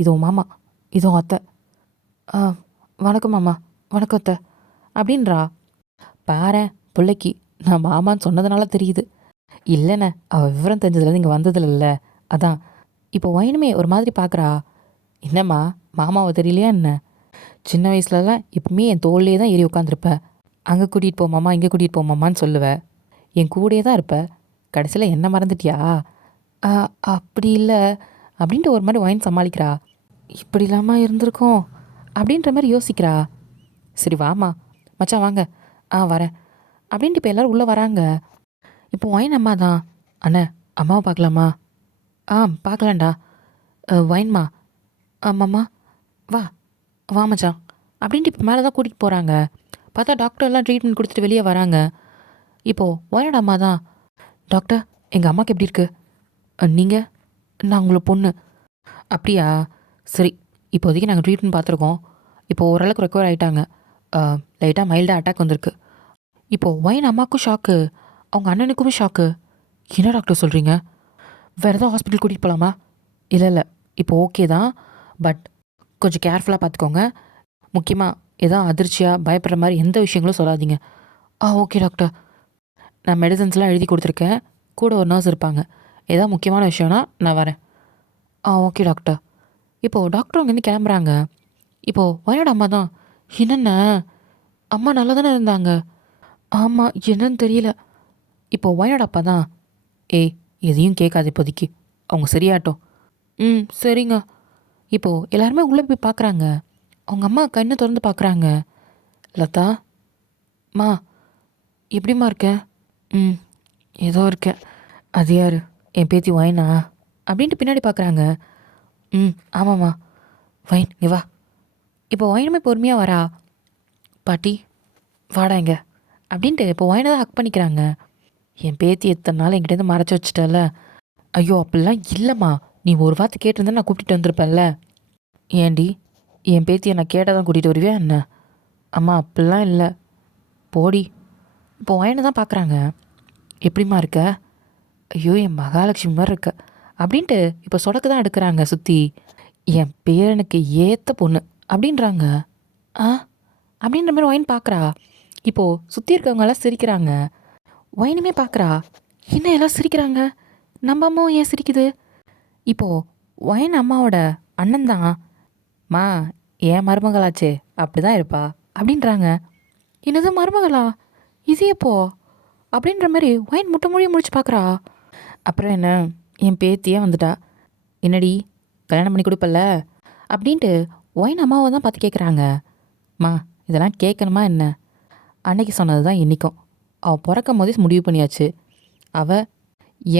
இது உன் மாமா, இது உன் அத்தை. ஆ வணக்கம் மாமா. வணக்கம் அத்தை அப்படின்றா. பாரேன் பிள்ளைக்கு நான் மாமான்னு சொன்னதுனால தெரியுது. இல்லைண்ணே அவள் விவரம் தெரிஞ்சதுலேருந்து இங்கே வந்ததில்ல. அதான். இப்போ வைனுமே ஒரு மாதிரி பார்க்குறா. என்னம்மா மாமாவை தெரியலையா என்ன? சின்ன வயசுலலாம் எப்பவுமே என் தோல்லே தான் ஏறி உட்காந்துருப்ப. அங்கே கூட்டிகிட்டு போமாம்மா இங்கே கூட்டிகிட்டு போமாம்மான்னு சொல்லுவேன். என் கூடயே தான் இருப்ப. கடைசியில் என்ன மறந்துட்டியா? அப்படி இல்லை அப்படின்ட்டு ஒரு மாதிரி வைன் சமாளிக்கிறா. இப்படி இல்லாமல் இருந்திருக்கோம் அப்படின்ற மாதிரி யோசிக்கிறா. சரி வாமா மச்சான் வாங்க. வரேன் அப்படின்ட்டு இப்போ எல்லோரும் உள்ளே வராங்க. இப்போ வைன் அம்மா தான். அண்ணே அம்மாவை பார்க்கலாமா? பார்க்கலாம்டா. வைன்மா? ஆமாம்மா. வா வா மச்சான் அப்படின்ட்டு இப்போ மேலே தான் கூட்டிகிட்டு போகிறாங்க. பார்த்தா டாக்டர்லாம் ட்ரீட்மெண்ட் கொடுத்துட்டு வெளியே வராங்க. இப்போது வைனோட அம்மா தான். டாக்டர் எங்கள் அம்மாவுக்கு எப்படி இருக்குது? நீங்கள்? நான் உங்களை பொண்ணு. அப்படியா? சரி இப்போதைக்கு நாங்கள் ட்ரீட்மெண்ட் பார்த்துருக்கோம். இப்போது ஓரளவுக்கு ரெக்கவர் ஆகிட்டாங்க. லைட்டாக மைல்டாக அட்டாக் வந்திருக்கு. இப்போது வைன் அம்மாவுக்கும் ஷாக்கு, அவங்க அண்ணனுக்குமே ஷாக்கு. என்ன டாக்டர் சொல்கிறீங்க? வேறு ஏதாவது ஹாஸ்பிட்டல் கூட்டிகிட்டு போகலாமா? இல்லை இப்போ ஓகே தான். பட் கொஞ்சம் கேர்ஃபுல்லாக பார்த்துக்கோங்க. முக்கியமாக எதாவது அதிர்ச்சியாக பயப்படுற மாதிரி எந்த விஷயங்களும் சொல்லாதீங்க. Okay doctor. நான் மெடிசன்ஸ்லாம் எழுதி கொடுத்துருக்கேன். கூட ஒரு நர்ஸ் இருப்பாங்க. ஏதாவது முக்கியமான விஷயம்னா நான் வரேன். Okay doctor. இப்போது டாக்டர் அங்கேருந்து கிளம்புறாங்க. இப்போது வைனோட அம்மா தான். என்னென்ன அம்மா நல்லா தானே இருந்தாங்க? ஆமாம் என்னன்னு தெரியல. இப்போது வைனோட அப்பா தான். எதையும் கேட்காது இப்போதைக்கு, அவங்க சரியாட்டும். சரிங்க. இப்போது எல்லாருமே உள்ளே போய் பார்க்குறாங்க. அவங்க அம்மா கண்ணை திறந்து பார்க்குறாங்க. லதா மா எப்படிம்மா இருக்க? ஏதோ இருக்கேன். அது யார்? என் பேத்தி வைனா அப்படின்ட்டு பின்னாடி பார்க்குறாங்க. ஆமாம்மா. வைன் நீ வா. இப்போ வைனுமே பொறுமையாக வரா. பாட்டி வாடா இங்க அப்படின்ட்டு இப்போ வைனை தான் ஹக் பண்ணிக்கிறாங்க. என் பேத்தி எத்தனை நாள் என்கிட்டேருந்து மறைச்சி வச்சுட்டல. ஐயோ அப்படிலாம் இல்லைம்மா, நீ ஒரு வார்த்தை கேட்டிருந்தா நான் கூப்பிட்டு வந்திருப்பேன்ல. ஏண்டி என் பேத்தியை நான் கேட்டால் தான் கூட்டிகிட்டு வருவியா என்ன? அம்மா அப்படிலாம் இல்லை, போடி. இப்போ வைனை தான் பார்க்குறாங்க. எப்படிம்மா இருக்க? ஐயோ என் மகாலட்சுமி மாதிரி இருக்க அப்படின்ட்டு இப்போ சொடக்கு தான் எடுக்கிறாங்க சுற்றி. என் பேரனுக்கு ஏற்ற பொண்ணு அப்படின்றாங்க. அப்படின்ற மாதிரி வைன் பார்க்குறா. இப்போது சுற்றி இருக்கவங்கெல்லாம் சிரிக்கிறாங்க. வைனுமே பார்க்குறா. என்ன எல்லாம் சிரிக்கிறாங்க, நம்ம அம்மாவும் ஏன் சிரிக்குது? இப்போது வைன் அம்மாவோட அண்ணன் தான். மா ஏன் மருமகளாச்சே அப்படி தான் இருப்பா அப்படின்றாங்க. என்னது மருமகளா? இது எப்போ அப்படின்ற மாதிரி வைன் முட்டை மொழியை முடிச்சு பார்க்குறா. அப்புறம் என்ன, என் பேத்தியே வந்துட்டா. என்னடி கல்யாணம் பண்ணி கொடுப்பல்ல அப்படின்ட்டு வைன் அம்மாவை தான் பார்த்து கேட்குறாங்க. மா இதெல்லாம் கேட்கணுமா என்ன? அன்னைக்கு சொன்னது தான் இன்றைக்கும். அவள் பிறக்கும் போதே முடிவு பண்ணியாச்சு. அவள்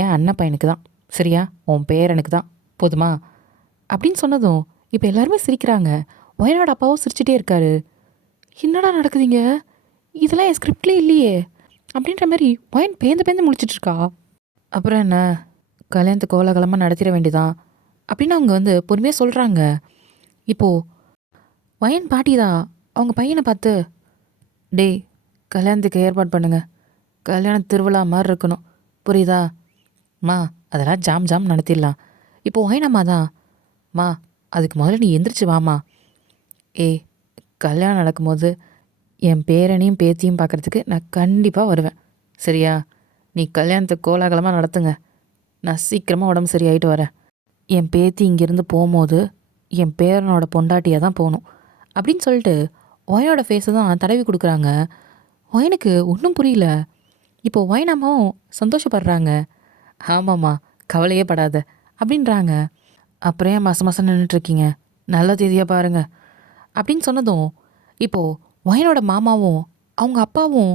என் அண்ணன் பையனுக்கு தான், சரியா? உன் பேரனுக்கு தான், போதுமா அப்படின்னு சொன்னதும் இப்போ எல்லாருமே சிரிக்கிறாங்க. வைனோட அப்பாவும் சிரிச்சிட்டே இருக்காரு. என்னடா நடக்குதுங்க? இதெல்லாம் என் ஸ்கிரிப்ட்லேயே இல்லையே. அப்படின்ற மாதிரி ஒயின் பேந்து பேந்து முழிச்சிட்ருக்கா. அப்புறம் என்ன, கல்யாணத்தை கோலாகலமாக நடத்திட வேண்டியதான் அப்படின்னு அவங்க வந்து பொறுமையாக சொல்கிறாங்க. இப்போது ஒயின் பாட்டி தான் அவங்க பையனை பார்த்து, டேய் கல்யாணத்துக்கு ஏற்பாடு பண்ணுங்க, கல்யாண திருவிழா மாதிரி இருக்கணும், புரியுதா மா, அதெல்லாம் ஜாம் ஜாம் நடத்திடலாம். இப்போ ஒயினம்மா தான், மா அதுக்கு முதல்ல நீ எந்திரிச்சு வாமா. ஏய் கல்யாணம் நடக்கும்போது என் பேரனையும் பேத்தியும் பார்க்குறதுக்கு நான் கண்டிப்பாக வருவேன், சரியா? நீ கல்யாணத்தை கோலாகலமாக நடத்துங்க, நான் சீக்கிரமாக உடம்பு சரியாயிட்டு வரேன். என் பேத்தி இங்கேருந்து போகும்போது என் பேரனோட பொண்டாட்டியாக தான் போகணும் அப்படின்னு சொல்லிட்டு ஒயனோட ஃபேஸை தான் தடவி கொடுக்குறாங்க. ஒயனுக்கு ஒன்றும் புரியல. இப்போ ஒயனம்மாவும் சந்தோஷப்படுறாங்க. ஆமாம்மா, கவலையே படாத அப்படின்றாங்க. அப்புறம் ஏன் மாதம் மாதம் நின்றுட்டுருக்கீங்க, நல்ல தேதியாக பாருங்க அப்படின்னு சொன்னதும் இப்போது ஒயனோட மாமாவும் அவங்க அப்பாவும்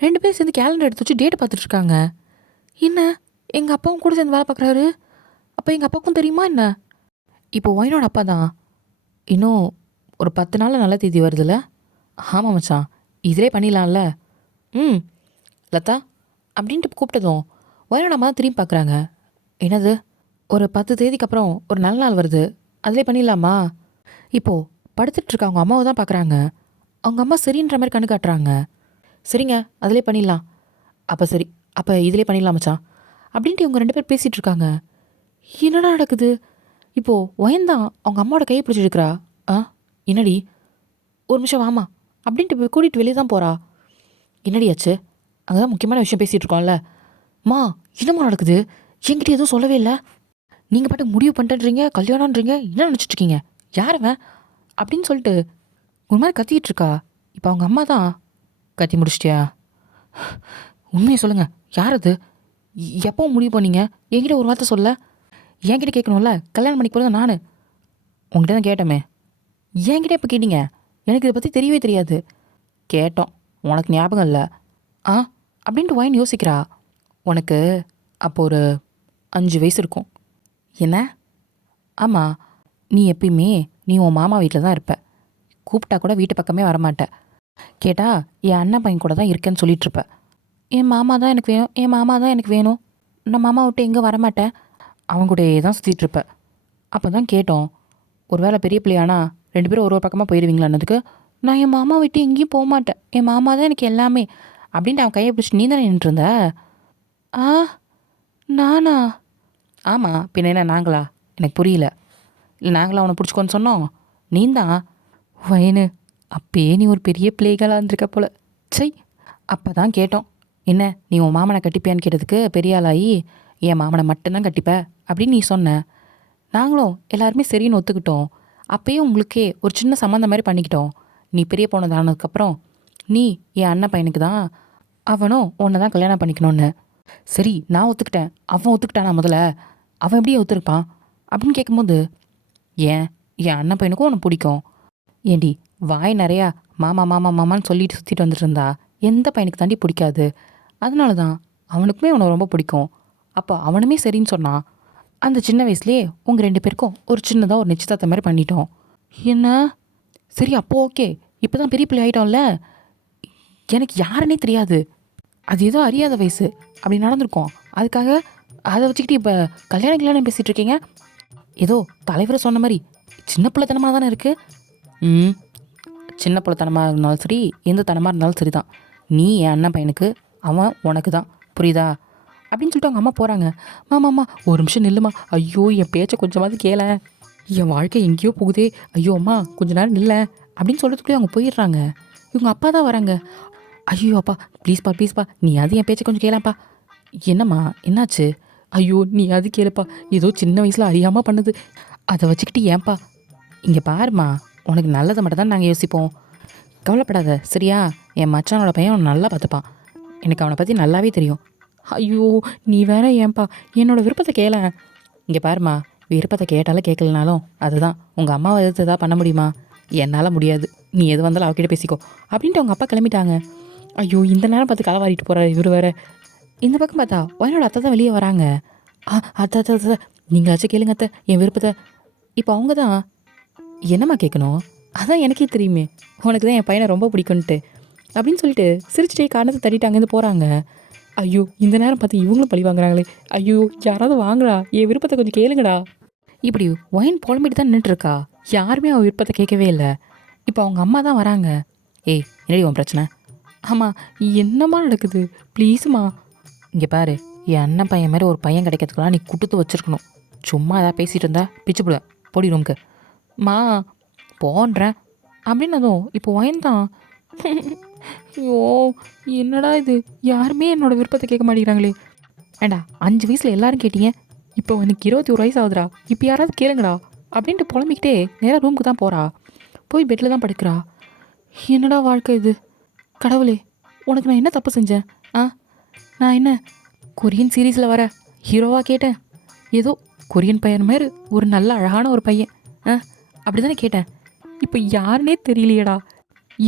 2 பேரும் சேர்ந்து கேலண்டர் எடுத்து வச்சு டேட் பார்த்துட்ருக்காங்க. என்ன, எங்கள் அப்பாவும் கூட சேர்ந்து வேலை பார்க்குறாரு, அப்போ எங்கள் அப்பாவுக்கும் தெரியுமா என்ன? இப்போ ஒயனோட அப்பா தான், இன்னும் ஒரு 10 நாளில் நல்ல தேதி வருதுல்ல? ஆமாம் மச்சான், இதிலே பண்ணிடலாம்ல. ம் லதா அப்படின்ட்டு கூப்பிட்டதும் ஒயனோட அம்மா தான் திரும்பி பார்க்குறாங்க. என்னது, ஒரு 10 தேதிக்கு அப்புறம் ஒரு நல்ல நாள் வருது, அதிலே பண்ணிடலாமா? இப்போது படுத்துட்ருக்க அவங்க அம்மாவை தான் பார்க்குறாங்க. அவங்க அம்மா சரின்ற மாதிரி கண்ணு காட்டுறாங்க. சரிங்க, அதிலே பண்ணிடலாம். அப்போ சரி, அப்போ இதிலே பண்ணிடலாம் மச்சான் அப்படின்ட்டு இவங்க 2 பேர் பேசிகிட்டு இருக்காங்க. என்னடா நடக்குது? இப்போது ஒயன்தான் அவங்க அம்மாவோட கையை பிடிச்சிருக்கிறா. ஆ என்னடி, ஒரு நிமிஷம் வாமா அப்படின்ட்டு போய் கூட்டிகிட்டு வெளியே தான் போகிறா. என்னடி ஆச்சு? அங்கே தான் முக்கியமான விஷயம் பேசிகிட்டு இருக்கோம்ல. மா என்னம்மா நடக்குது? என்கிட்ட எதுவும் சொல்லவே இல்லை. நீங்கள் பாட்டு முடிவு பண்ணிட்டுறீங்க, கல்யாணன்றீங்க, என்ன நினச்சிட்ருக்கீங்க, யாரவன் அப்படின்னு சொல்லிட்டு ஒரு மாதிரி கத்திக்கிட்டு இருக்கா. இப்போ அவங்க அம்மா தான், கத்தி முடிச்சிட்டியா? உண்மையை சொல்லுங்கள், யார் அது? எப்போ முடிவு பண்ணீங்க? என்கிட்ட ஒரு வார்த்தை சொல்ல. என்கிட்ட கேட்கணும்ல, கல்யாணம் பண்ணி போகிறது நான் உங்ககிட்ட தான் கேட்டோமே. என்கிட்ட எப்போ கேட்டீங்க? எனக்கு இதை பற்றி தெரியவே தெரியாது. கேட்டோம், உனக்கு ஞாபகம் இல்லை. ஆ அப்படின்ட்டு ஒயின் யோசிக்கிறா. உனக்கு அப்போ ஒரு 5 வயசு இருக்கும். என்ன? ஆமாம், நீ எப்பயுமே நீ உன் மாமா வீட்டில் தான் இருப்ப, கூப்பிட்டா கூட வீட்டு பக்கமே வரமாட்ட. கேட்டால் என் அண்ணன் பையன் கூட தான் இருக்கேன்னு சொல்லிகிட்ருப்ப. என் மாமா தான் எனக்கு வேணும், என் மாமா தான் எனக்கு வேணும், நான் மாமா விட்டு எங்கே வரமாட்டேன், அவங்க கூடயே தான் சுற்றிட்டுருப்ப. அப்போ தான் கேட்டோம், ஒரு வேளை பெரிய பிள்ளையானா 2 பேரும் ஒரு பக்கமாக போயிடுவீங்களான்னதுக்கு, நான் என் மாமா விட்டு எங்கேயும் போக மாட்டேன், என் மாமா தான் எனக்கு எல்லாமே அப்படின்ட்டு அவன் கையை பிடிச்சி நீ தானே நின்றுருந்த. ஆ நானா? ஆமாம், பின்ன என்ன நாங்களா? எனக்கு புரியல. இல்லை நாங்களா அவனை பிடிச்சிக்கோன்னு சொன்னோம்? நீ தான் வயனு, அப்பயே நீ ஒரு பெரிய பிள்ளைகளாக இருந்திருக்க போல. சை. அப்போ தான் கேட்டோம், என்ன நீ உன் மாமனை கட்டிப்பியான்னு கேட்டதுக்கு பெரிய ஆளாகி என் மாமனை மட்டும்தான் கட்டிப்ப அப்படின்னு நீ சொன்ன. நாங்களும் எல்லாருமே சரின்னு ஒத்துக்கிட்டோம். அப்பயும் உங்களுக்கே ஒரு சின்ன சம்மந்தம் மாதிரி பண்ணிக்கிட்டோம். நீ பெரிய பொண்ணு நீ என் அண்ணன் பையனுக்கு தான், அவனும் உன்னை தான் கல்யாணம் பண்ணிக்கணும்னு. சரி நான் ஒத்துக்கிட்டேன், அவன் ஒத்துக்கிட்டானா முதல்ல? அவன் எப்படியே ஒத்துருப்பான் அப்படின்னு கேட்கும்போது, ஏன் என் அண்ணன் பையனுக்கும் உன்னை பிடிக்கும். ஏண்டி வாய் நிறையா மாமா மாமா மாமான்னு சொல்லிட்டு சுற்றிட்டு வந்துட்டு இருந்தா எந்த பையனுக்கு தாண்டி பிடிக்காது? அதனால தான் அவனுக்குமே உன்னை ரொம்ப பிடிக்கும். அப்போ அவனுமே சரின்னு சொன்னான். அந்த சின்ன வயசுலேயே உங்கள் 2 பேருக்கும் ஒரு சின்னதாக ஒரு நிச்சயதார்த்தம் மாதிரி பண்ணிட்டோம். என்ன? சரி அப்போ ஓகே, இப்போ தான் பெரிய பிள்ளை ஆகிட்டோம்ல, எனக்கு யாருன்னே தெரியாது, அது ஏதோ அறியாத வயசு அப்படி நடந்திருக்கோம், அதுக்காக அதை வச்சுக்கிட்டு இப்போ கல்யாணம் பேசிகிட்டு இருக்கீங்க. ஏதோ தலைவரை சொன்ன மாதிரி சின்ன பிள்ளைத்தனமாக தானே இருக்குது. சின்ன பிள்ளைத்தனமாக இருந்தாலும் சரி, எந்த தனமாக இருந்தாலும் சரி தான், நீ என் அண்ணன் பையனுக்கு, அவன் உனக்கு தான், புரியுதா அப்படின்னு சொல்லிட்டு அவங்க அம்மா போகிறாங்க. மாமாம்மா ஒரு நிமிஷம் நில்லுமா, ஐயோ என் பேச்சை கொஞ்சமாவது கேள, என் வாழ்க்கை எங்கேயோ போகுதே, ஐயோ அம்மா கொஞ்ச நேரம் நில்ல அப்படின்னு சொல்கிறதுக்குள்ளே அவங்க போயிடுறாங்க. இவங்க அப்பா தான் வராங்க. ஐயோ அப்பா ப்ளீஸ்ப்பா நீ அது என் பேச்சை கொஞ்சம் கேளப்பா. என்னம்மா என்னாச்சு? ஐயோ நீ அது கேளுப்பா, ஏதோ சின்ன வயசில் அறியாமல் பண்ணுது, அதை வச்சுக்கிட்டு ஏன்பா? இங்கே பாருமா, உனக்கு நல்லதை மட்டும் தான் நாங்கள் யோசிப்போம், கவலைப்படாத சரியா? என் மச்சானோட பையன் அவனை நல்லா பார்த்துப்பான், எனக்கு அவனை பற்றி நல்லாவே தெரியும். ஐயோ நீ வேற ஏன்பா, என்னோடய விருப்பத்தை கேள. இங்கே பாருமா, விருப்பத்தை கேட்டாலும் கேட்கலனாலும் அதுதான், உங்கள் அம்மாவை எதிர்த்து எதாவது பண்ண முடியுமா? என்னால் முடியாது, நீ எது வந்தாலும் அவகிட்ட பேசிக்கோ அப்படின்ட்டு அவங்க அப்பா கிளம்பிட்டாங்க. ஐயோ இந்த நேரம் பார்த்து களவாடிட்டு போகிறாரு இவர் வேற. இந்த பக்கம் பார்த்தா என்னோட அத்தை தான் வெளியே வராங்க. அத்தை நீங்களாச்சும் கேளுங்க அத்தை என் விருப்பத்தை. இப்போ அவங்க தான், என்னம்மா கேட்கணும்? அதான் எனக்கே தெரியுமே, உனக்கு தான் என் பையனை ரொம்ப பிடிக்குன்ட்டு. அப்படின்னு சொல்லிட்டு சிரிச்சிட்டே காரணத்தை தட்டிட்டு அங்கேருந்து போகிறாங்க. ஐயோ இந்த நேரம் பார்த்து இவங்களும் பழி வாங்குறாங்களே, ஐயோ யாராவது வாங்கடா, என் விருப்பத்தை கொஞ்சம் கேளுங்கடா. இப்படி ஒயின் புலம்பிட்டு தான் நின்றுட்டுருக்கா. யாருமே அவள் விருப்பத்தை கேட்கவே இல்லை. இப்போ அவங்க அம்மா தான் வராங்க. ஏய் என்னடி உன் பிரச்சனை? ஆமாம் என்னம்மா நடக்குது ப்ளீஸுமா. இங்கே பாரு, என் அண்ணன் பையன் மாதிரி ஒரு பையன் கிடைக்கிறதுக்குலாம் நீ குடுத்து வச்சுருக்கணும். சும்மா ஏதாவது பேசிகிட்டு இருந்தா பிச்சு போடுவேன், போடி ரூமுக்கு. மா போன்றேன் அப்படின்னதும் இப்போ ஒயின் தான் ஐயோ என்னடா இது, யாருமே என்னோட விருப்பத்தை கேட்க மாட்டேங்கிறாங்களே. ஏண்டா 5 வயசில் எல்லாரும் கேட்டீங்க, இப்போ எனக்கு 21 வயசு ஆகுதுடா, இப்போ யாராவது கேளுங்கடா அப்படின்ட்டு புலம்பிக்கிட்டே நேராக ரூமுக்கு தான் போகிறா. போய் பெட்டில் தான் படுக்கிறா. என்னடா வாழ்க்கை இது, கடவுளே உனக்கு நான் என்ன தப்பு செஞ்சேன்? நான் என்ன கொரியன் சீரீஸில் வர ஹீரோவாக கேட்டேன்? ஏதோ கொரியன் பையன் மாதிரி ஒரு நல்ல அழகான ஒரு பையன் அப்படி தானே கேட்டேன். இப்போ யாருன்னே தெரியலையேடா.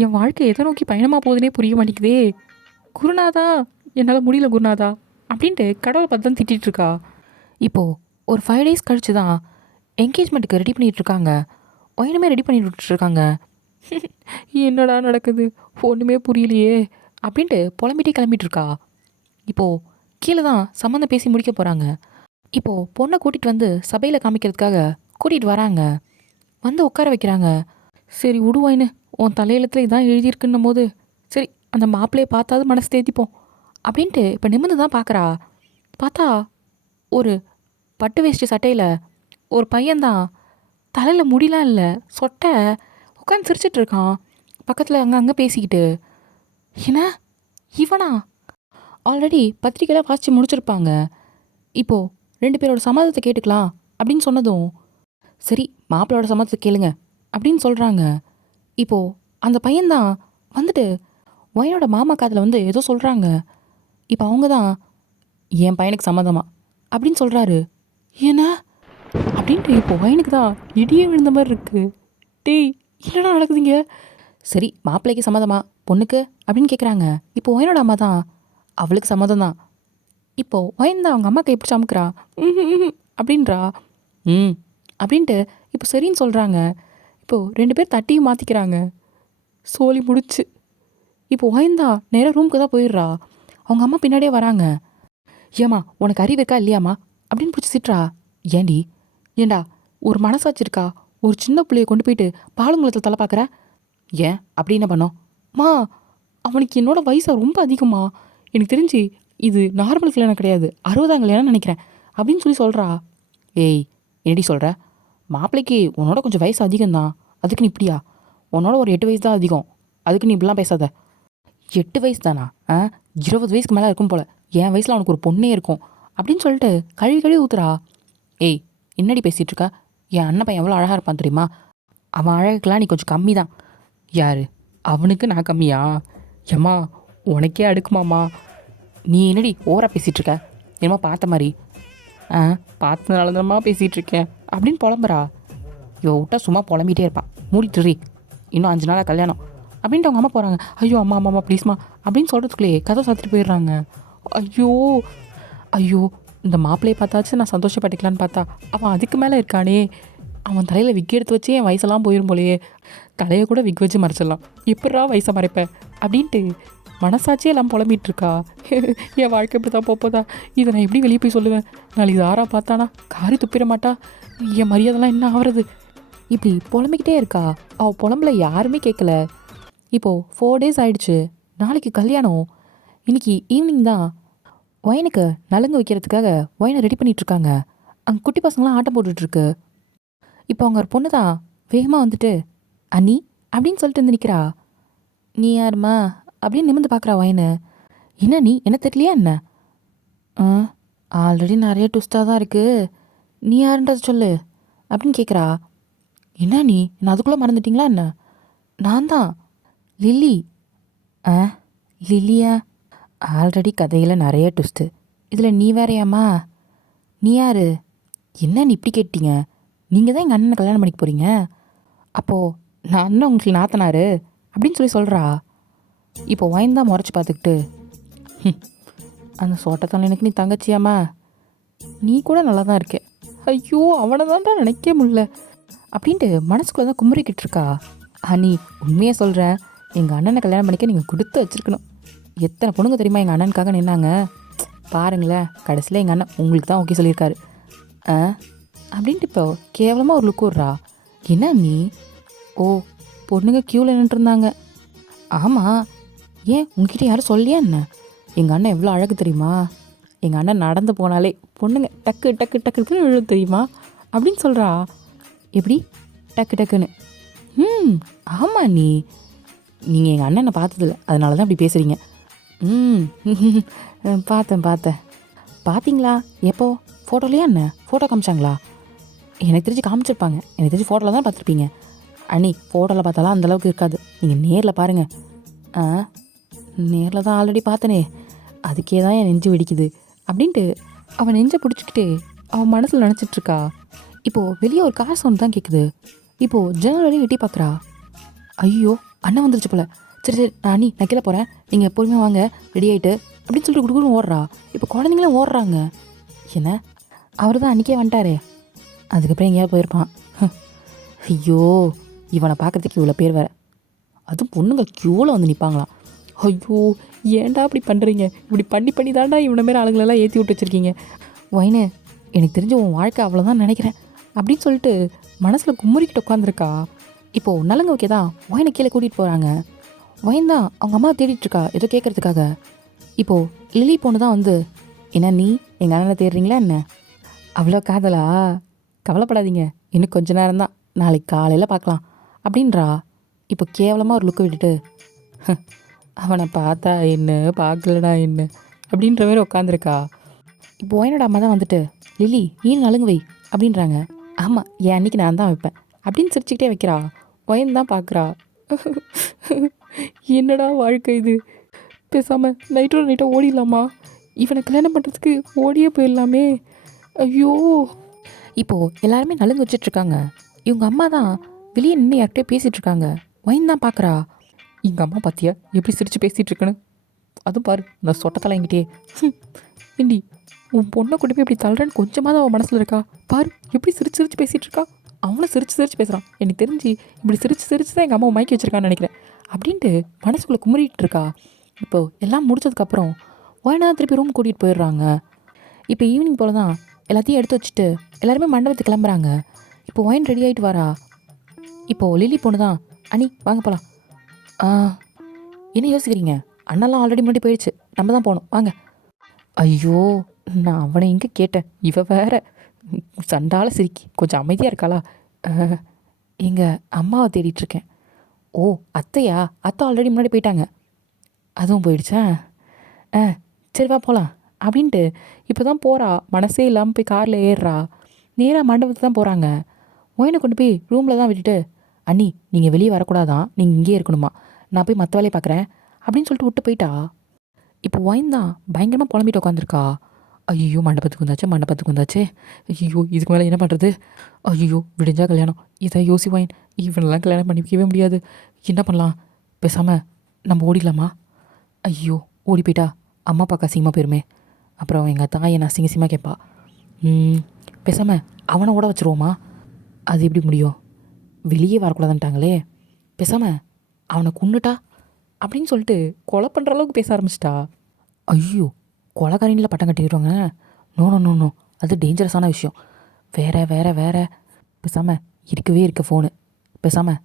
என் வாழ்க்கை எதை நோக்கி பயணமாக போகுதுன்னே புரிய மாட்டேங்குதே. குருநாதா என்னால் முடியல குருநாதா அப்படின்ட்டு கடவுளை பார்த்து தான் திட்டிகிட்ருக்கா. இப்போது ஒரு 5 days கழிச்சு தான் என்கேஜ்மெண்ட்டுக்கு ரெடி பண்ணிகிட்ருக்காங்க. ஒயினுமே ரெடி பண்ணிட்டுருக்காங்க. என்னடா நடக்குது ஒன்றுமே புரியலையே அப்படின்ட்டு புலம்பிட்டே கிளம்பிட்டுருக்கா. இப்போது கீழே தான் சம்மந்தம் பேசி முடிக்க போகிறாங்க. இப்போது பொண்ணை கூட்டிகிட்டு வந்து சபையில் காமிக்கிறதுக்காக கூட்டிகிட்டு வராங்க. வந்து உட்கார வைக்கிறாங்க. சரி விடுவாயின்னு, உன் தலையெழுத்தில் இதான் எழுதியிருக்குன்னும் போது சரி அந்த மாப்பிள்ளையை பார்த்தாது மனசு தேத்திப்போம் அப்படின்ட்டு இப்போ நிமிர்ந்து தான் பார்க்குறா. பார்த்தா ஒரு பட்டு வேஷ்டி சட்டையில் ஒரு பையன்தான், தலையில் முடியலாம் இல்லை, சொட்டை, உட்காந்து சிரிச்சிட்டு இருக்கான். பக்கத்தில் அங்கே பேசிக்கிட்டு. என்ன இவனா? ஆல்ரெடி பத்திரிக்கையில் வாசித்து முடிச்சிருப்பாங்க. இப்போது 2 பேரோட சம்மதத்தை கேட்டுக்கலாம் அப்படின்னு சொன்னதும் சரி மாப்பிள்ளோட சம்மதத்தை கேளுங்க அப்படின்னு சொல்கிறாங்க. இப்போது அந்த பையன்தான் வந்துட்டு ஒயினோட மாமா காதில் வந்து ஏதோ சொல்கிறாங்க. இப்போ அவங்க தான் என் பையனுக்கு சம்மதமா அப்படின்னு சொல்கிறாரு. ஏன்னா அப்படின்ட்டு இப்போ ஒயினுக்கு தான் இடியே விழுந்த மாதிரி இருக்குது. டேய் என்னடா நடக்குதுங்க? சரி மாப்பிள்ளைக்கு சம்மதமா பொண்ணுக்கு அப்படின்னு கேட்குறாங்க. இப்போ ஒயினோட அம்மா தான் அவளுக்கு சம்மதம் தான். இப்போது ஒயின் தான் அவங்க அம்மாக்கு எப்படி சமைக்கிறா அப்படின்றா. அப்படின்ட்டு இப்போ சரின்னு சொல்கிறாங்க. இப்போது 2 பேர் தட்டியும் மாற்றிக்கிறாங்க. சோலி முடிச்சு இப்போ ஒயந்தா நேராக ரூமுக்கு தான் போயிடுறா. அவங்க அம்மா பின்னாடியே வராங்க. ஏம்மா உனக்கு அறிவு இருக்கா இல்லையாம்மா அப்படின்னு பிடிச்சி திட்டுறா. ஏண்டா ஒரு மனசாட்சி இருக்கா? ஒரு சின்ன பிள்ளைய கொண்டு போயிட்டு பாலுங்குளத்தில் தலை பார்க்குற? ஏன் அப்படி என்ன பண்ணோம்? மா அவனுக்கு என்னோட வயசை ரொம்ப அதிகமா, எனக்கு தெரிஞ்சு இது நார்மல் கல்யாணம் கிடையாது, 60ஆம் கல்யாணம் நினைக்கிறேன் அப்படின்னு சொல்கிறா. ஏய் என்னடி சொல்கிற? மாப்பிள்ளைக்கு உன்னோட கொஞ்சம் வயசு அதிகம்தான், அதுக்கு நீ இப்படியா? உன்னோட ஒரு 8 வயசு தான் அதிகம், அதுக்கு நீ இப்படிலாம் பேசாத. 8 வயசு தானா? 20 வயசுக்கு மேலே இருக்கும் போல், என் வயசில் அவனுக்கு ஒரு பொண்ணே இருக்கும் அப்படின்னு சொல்லிட்டு கழுவி ஊத்துறா. ஏய் என்னடி பேசிகிட்டு இருக்கா? என் அண்ணன் பையன் எவ்வளோ அழகாக இருப்பான் தெரியுமா? அவன் அழகுக்கெலாம் நீ கொஞ்சம் கம்மி தான். யார் அவனுக்கு நான் கம்மியா? ஏம்மா உனக்கே அடுக்குமாம்மா. நீ என்னடி ஓவராக பேசிகிட்டு இருக்க? என்னமோ பார்த்த மாதிரி. பார்த்ததுனால தான்மா பேசிகிட்டு இருக்கேன் அப்படின்னு புலம்புறா. இவ விட்டா சும்மா புலம்பிகிட்டே இருப்பான், மூடிட்டுறி, இன்னும் 5 நாளாக கல்யாணம் அப்படின்ட்டு அவங்க அம்மா போகிறாங்க. ஐயோ அம்மா அம்மா ப்ளீஸ்மா அப்படின்னு சொல்கிறதுக்குள்ளேயே கதை சாத்திட்டு போயிடுறாங்க. ஐயோ ஐயோ இந்த மாப்பிள்ளையை பார்த்தாச்சு நான் சந்தோஷப்பட்டுக்கலான்னு பார்த்தா அவன் அதுக்கு மேலே இருக்கானே. அவன் தலையில் விக் எடுத்து வச்சு என் வயசெல்லாம் போயிடும் போலையே, தலையை கூட விக் வச்சு மறைச்சிடலாம், எப்படா வயசை மறைப்பேன் அப்படின்ட்டு மனசாட்சியே எல்லாம் புலம்பிகிட்டு இருக்கா. என் வாழ்க்கை இப்படி தான் போப்போதா, இதை நான் எப்படி வெளியே போய் சொல்லுவேன்? நாளைக்கு யாரா பார்த்தானா காரி துப்பிட மாட்டா, என் மரியாதைலாம் என்ன ஆகிறது? இப்படி புலம்பிக்கிட்டே இருக்கா. அவள் புலம்புல யாருமே கேட்கல. இப்போது 4 days ஆயிடுச்சு, நாளைக்கு கல்யாணம். இன்றைக்கி ஈவினிங் தான் ஒயனுக்கு நலுங்கு வைக்கிறதுக்காக ஒயனை ரெடி பண்ணிகிட்ருக்காங்க. அங்கே குட்டி பசங்களாம் ஆட்டம் போட்டுட்ருக்கு. இப்போ அவங்க ஒரு பொண்ணு தான் வேகமாக வந்துட்டு அண்ணி அப்படின்னு சொல்லிட்டு வந்து நிற்கிறா. நீ யாருமா அப்படின்னு நிமிர்ந்து பார்க்குறா ஒயனு. என்ன நீ என்ன தெரியலையா என்ன? ஆல்ரெடி நிறைய ட்விஸ்டாக தான் இருக்குது, நீ யாருன்றது சொல்லு அப்படின்னு கேட்குறா. என்ன நீ என்ன அதுக்குள்ளே மறந்துட்டிங்களா என்ன? நான் தான் லில்லி. லில்லியா? ஆல்ரெடி கதையில் நிறைய ட்விஸ்ட்டு, இதில் நீ வேறையாம்மா? நீ யார்? என்ன நீ இப்படி கேட்டீங்க? நீங்கள் தான் எங்கள் அண்ணனை கல்யாணம் பண்ணிக்க போகிறீங்க, அப்போது நான் அண்ணன் உங்களுக்கு நாத்தனாரு அப்படின்னு சொல்கிறா. இப்போ ஒயின் தான் முறைச்சி பார்த்துக்கிட்டு, அந்த சோட்டத்தால் எனக்கு நீ தங்கச்சியாம்மா? நீ கூட நல்லா தான் இருக்கே. ஐயோ அவனை தான்டா நினைக்க முடியல அப்படின்ட்டு மனசுக்குள்ளே தான் குமுறிக்கிட்டு இருக்கா. ஹனி உண்மையாக சொல்கிறேன், எங்கள் அண்ணனை கல்யாணம் பண்ணிக்க நீங்கள் கொடுத்து வச்சுருக்கணும். எத்தனை பொண்ணுங்க தெரியுமா எங்கள் அண்ணனுக்காக நின்னாங்க. பாருங்களேன், கடைசியில் எங்கள் அண்ணன் உங்களுக்கு தான் ஓகே சொல்லியிருக்காரு. ஆ அப்படின்ட்டு இப்போ கேவலமாக ஒரு லுக் விட்றா. என்ன நீ? ஓ, பொண்ணுங்க க்யூவில் நின்றுருந்தாங்க. ஆமாம், ஏன் உங்ககிட்ட யாரும் சொல்லியா என்ன? எங்கள் அண்ணன் எவ்வளோ அழகு தெரியுமா? எங்கள் அண்ணன் நடந்து போனாலே பொண்ணுங்க டக்கு டக்கு டக்குன்னு விழு தெரியுமா அப்படின்னு சொல்கிறா. எப்படி டக்கு டக்குன்னு? ஆமாம், நீங்கள் எங்கள் அண்ணனை பார்த்ததில்ல, அதனால தான் அப்படி பேசுகிறீங்க. பார்த்தேன். பார்த்தீங்களா? எப்போ? ஃபோட்டோலையா என்ன? ஃபோட்டோ காமிச்சாங்களா? எனக்கு தெரிஞ்சு காமிச்சிருப்பாங்க. எனக்கு தெரிஞ்சு ஃபோட்டோவில் தான் பார்த்துருப்பீங்க. அண்ணி, ஃபோட்டோவில் பார்த்தாலாம் அந்தளவுக்கு இருக்காது. நீங்கள் நேரில் பாருங்கள். நேரில் தான் ஆல்ரெடி பார்த்தனே, அதுக்கே தான் என் நெஞ்சு வெடிக்குது அப்படின்ட்டு அவன் நெஞ்சை பிடிச்சிக்கிட்டு அவன் மனசில் நினச்சிட்ருக்கா. இப்போது வெளியே ஒரு கார் சவுண்ட் தான் கேட்குது. இப்போது ஜன்னல் வழியே எட்டி பார்க்குறா. ஐயோ, அண்ணன் வந்துருச்சு போல. சரி நான் கீழே போகிறேன், நீங்கள் பொறுமையாக வாங்க, ரெடி ஆகிட்டு அப்படின்னு சொல்லிட்டு குடுக்குன்னு ஓடுறா. இப்போ குழந்தைங்களும் ஓடுறாங்க. என்ன, அவர் தான் அன்றைக்கே வந்துட்டாரே, அதுக்கப்புறம் எங்கேயாவது போயிருப்பான். ஐயோ, இவனை பார்க்குறதுக்கு இவ்வளோ பேர் வேறு, அதுவும் பொண்ணுங்க க்யூவில் வந்து நிற்பாங்களாம். ஐயோ, ஏன்டா அப்படி பண்ணுறீங்க? இப்படி பண்ணி தாண்டா இவனை மாரி ஆளுங்களெல்லாம் ஏற்றி விட்டு வச்சுருக்கீங்க. வைனு, எனக்கு தெரிஞ்ச உன் வாழ்க்கை அவ்வளோதான் நினைக்கிறேன் அப்படின்னு சொல்லிட்டு மனசில் கும்மரிக்கிட்டு உட்காந்துருக்கா. இப்போது நலங்க ஓகே தான் ஒயினை கீழே கூட்டிகிட்டு போகிறாங்க. ஒயின் தான் அவங்க அம்மா தேடிட்டுருக்கா ஏதோ கேட்குறதுக்காக. இப்போது லிலி பொண்ணு தான் வந்து, என்ன நீ எங்கள் அண்ணனை தேடுறீங்களா என்ன? அவ்வளோ காதலா? கவலைப்படாதீங்க, இன்னும் கொஞ்ச நேரம் தான், நாளைக்கு காலையில் பார்க்கலாம் அப்படின்றா. இப்போ கேவலமாக ஒரு லுக்கு விட்டுட்டு, அவனை பார்த்தா என்ன, பார்க்கலடா என்ன அப்படின்ற மாதிரி உட்காந்துருக்கா. இப்போ ஒயினோட அம்மா தான் வந்துட்டு, லிலி நீ நலுங்கு வை அப்படின்றாங்க. ஆமாம், என் அன்னைக்கு நான் தான் வைப்பேன் அப்படின்னு சிரிச்சுக்கிட்டே வைக்கிறா. ஒயின் தான் பார்க்குறா. என்னடா வாழ்க்கை இது, பேசாமல் நைட்டோட நைட்டாக ஓடிடலாமா? இவனை கல்யாணம் பண்ணுறதுக்கு ஓடியே போயிடலாமே. ஐயோ. இப்போது எல்லாருமே நலுங்கு வச்சிட்ருக்காங்க. இவங்க அம்மா தான் வெளியே நின்று யார்கிட்டே பேசிகிட்ருக்காங்க. ஒயின் தான் பார்க்குறா. எங்கள் அம்மா பார்த்தியா எப்படி சிரித்து பேசிகிட்டு இருக்குன்னு? அதுவும் பாரு, நான் சொட்டத்தலை என்கிட்டே. இண்டி, உன் பொண்ணை கொண்டு போய் இப்படி தள்ளுறேன்னு கொஞ்சமாக தான் அவன் மனசில் இருக்கா பாரு, எப்படி சிரிச்சு பேசிகிட்டு இருக்கா. அவனும் சிரிச்சு பேசுகிறான். எனக்கு தெரிஞ்சு இப்படி சிரிச்சு தான் எங்கள் அம்மா மயக்கி வச்சிருக்கான்னு நினைக்கிறேன் அப்படின்ட்டு மனசுக்குள்ளே குமரிட்டு இருக்கா. இப்போது எல்லாம் முடிச்சதுக்கப்புறம் ஒயினா திருப்பி ரூம் கூட்டிகிட்டு போயிடுறாங்க. இப்போ ஈவினிங் போல் தான் எல்லாத்தையும் எடுத்து வச்சுட்டு எல்லாருமே மண்டபத்துக்கு கிளம்புறாங்க. இப்போ ஒயின் ரெடி ஆகிட்டு வரா. இப்போது லிலி பொண்ணு தான், அண்ணி வாங்க போகலாம். என்ன யோசிக்கிறீங்க? அண்ணெல்லாம் ஆல்ரெடி முன்னாடி போயிடுச்சு, நம்ம தான் போகணும் வாங்க. ஐயோ, நான் அவனை எங்கே கேட்டேன், இவ வேற சண்டால சிரிக்கி கொஞ்சம் அமைதியாக இருக்காளா? எங்கள் அம்மாவை தேடிட்டுருக்கேன். ஓ, அத்தையா? அத்தை ஆல்ரெடி முன்னாடி போயிட்டாங்க. அதுவும் போயிடுச்சா? சரி வா போகலாம் அப்படின்ட்டு இப்போ தான் போகிறா. மனசே இல்லாமல் போய் காரில் ஏறுறா. நேராக மண்டபத்துக்கு தான் போகிறாங்க. ஒயினை கொண்டு போய் ரூமில் தான் விட்டுட்டு, அண்ணி நீங்கள் வெளியே வரக்கூடாதான், நீங்கள் இங்கேயே இருக்கணுமா, நான் போய் மற்ற வேலையை பார்க்குறேன் அப்படின்னு சொல்லிட்டு விட்டு போயிட்டா. இப்போ ஒயின் தான் பயங்கரமாக புலம்பிட்டு உட்காந்துருக்கா. ஐயோ, மண்டபத்துக்கு வந்தாச்சே. ஐயோ, இதுக்கு மேலே என்ன பண்ணுறது? ஐயோ, விடிஞ்சா கல்யாணம், இதை யோசி ஒயின், இவனெல்லாம் கல்யாணம் பண்ணிக்கவே முடியாது. என்ன பண்ணலாம்? பேசாமல் நம்ம ஓடிடலாமா? ஐயோ, ஓடி போயிட்டா அம்மா அப்பா அசிங்கமாக போயிருமே, அப்புறம் எங்கள் தாயை நான் அசிங்கமாக கேட்பா. பேசாமல் அவனை ஓட வச்சுருவோமா? அது எப்படி முடியும்? வெளியே வரக்கூடாதுன்ட்டாங்களே. பேசாமல் அவனை கொன்னுட்டா அப்படின்னு சொல்லிட்டு கொலை பண்ணுற அளவுக்கு பேச ஆரம்பிச்சிட்டா. ஐயோ, கொலைக்காரினில் பட்டம் கட்டிடுவாங்க. நோ, அது டேஞ்சரஸான விஷயம். வேற பேசாமல் இருக்கவே இருக்க ஃபோனு, பேசாமல்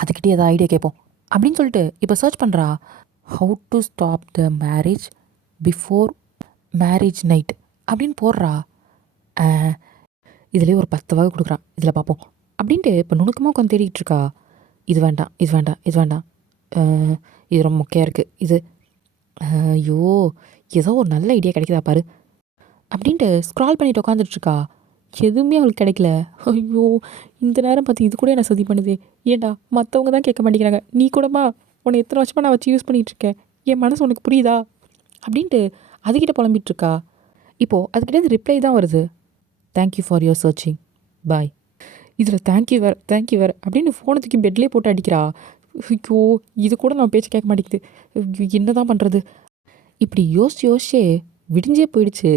அதுக்கிட்டே ஏதாவது ஐடியா கேட்போம் அப்படின்னு சொல்லிட்டு இப்போ சர்ச் பண்ணுறா. How to stop the marriage before marriage night அப்படின்னு போடுறா. இதுலேயே ஒரு 10 வகை கொடுக்குறான், இதில் பார்ப்போம் அப்படின்ட்டு இப்போ நுணுக்கமாக உட்காந்து தேடிக்கிட்டு இருக்கா. இது வேண்டாம், இது ரொம்ப முக்கியம் இருக்குது, இது ஐயோ ஏதோ ஒரு நல்ல ஐடியா கிடைக்குதா பாரு அப்படின்ட்டு ஸ்க்ரால் பண்ணிட்டு உட்காந்துட்ருக்கா. எதுவுமே அவளுக்கு கிடைக்கல. ஐயோ, இந்த நேரம் பார்த்து இது கூட என்ன சதி பண்ணுது. ஏண்டா மற்றவங்க தான் கேட்க மாட்டேங்கிறாங்க, நீ கூடமா? உன்னை எத்தனை வருஷமாக நான் வச்சு யூஸ் பண்ணிகிட்ருக்கேன், என் மனசு உனக்கு புரியுதா அப்படின்ட்டு அதுக்கிட்ட புலம்பிகிட்ருக்கா. இப்போது அதுக்கிட்டே ரிப்ளை தான் வருது. தேங்க்யூ ஃபார் யுவர் சர்ச்சிங், பாய். இதில் தேங்க்யூ வேறு அப்படின்னு ஃபோனை தூக்கி பெட்லேயே போட்டு அடிக்கிறா. ஐயோ, இது கூட நம்ம பேச்சு கேட்க மாட்டேங்குது, என்ன தான் பண்ணுறது? இப்படி யோசிச்சே விடிஞ்சே போயிடுச்சு.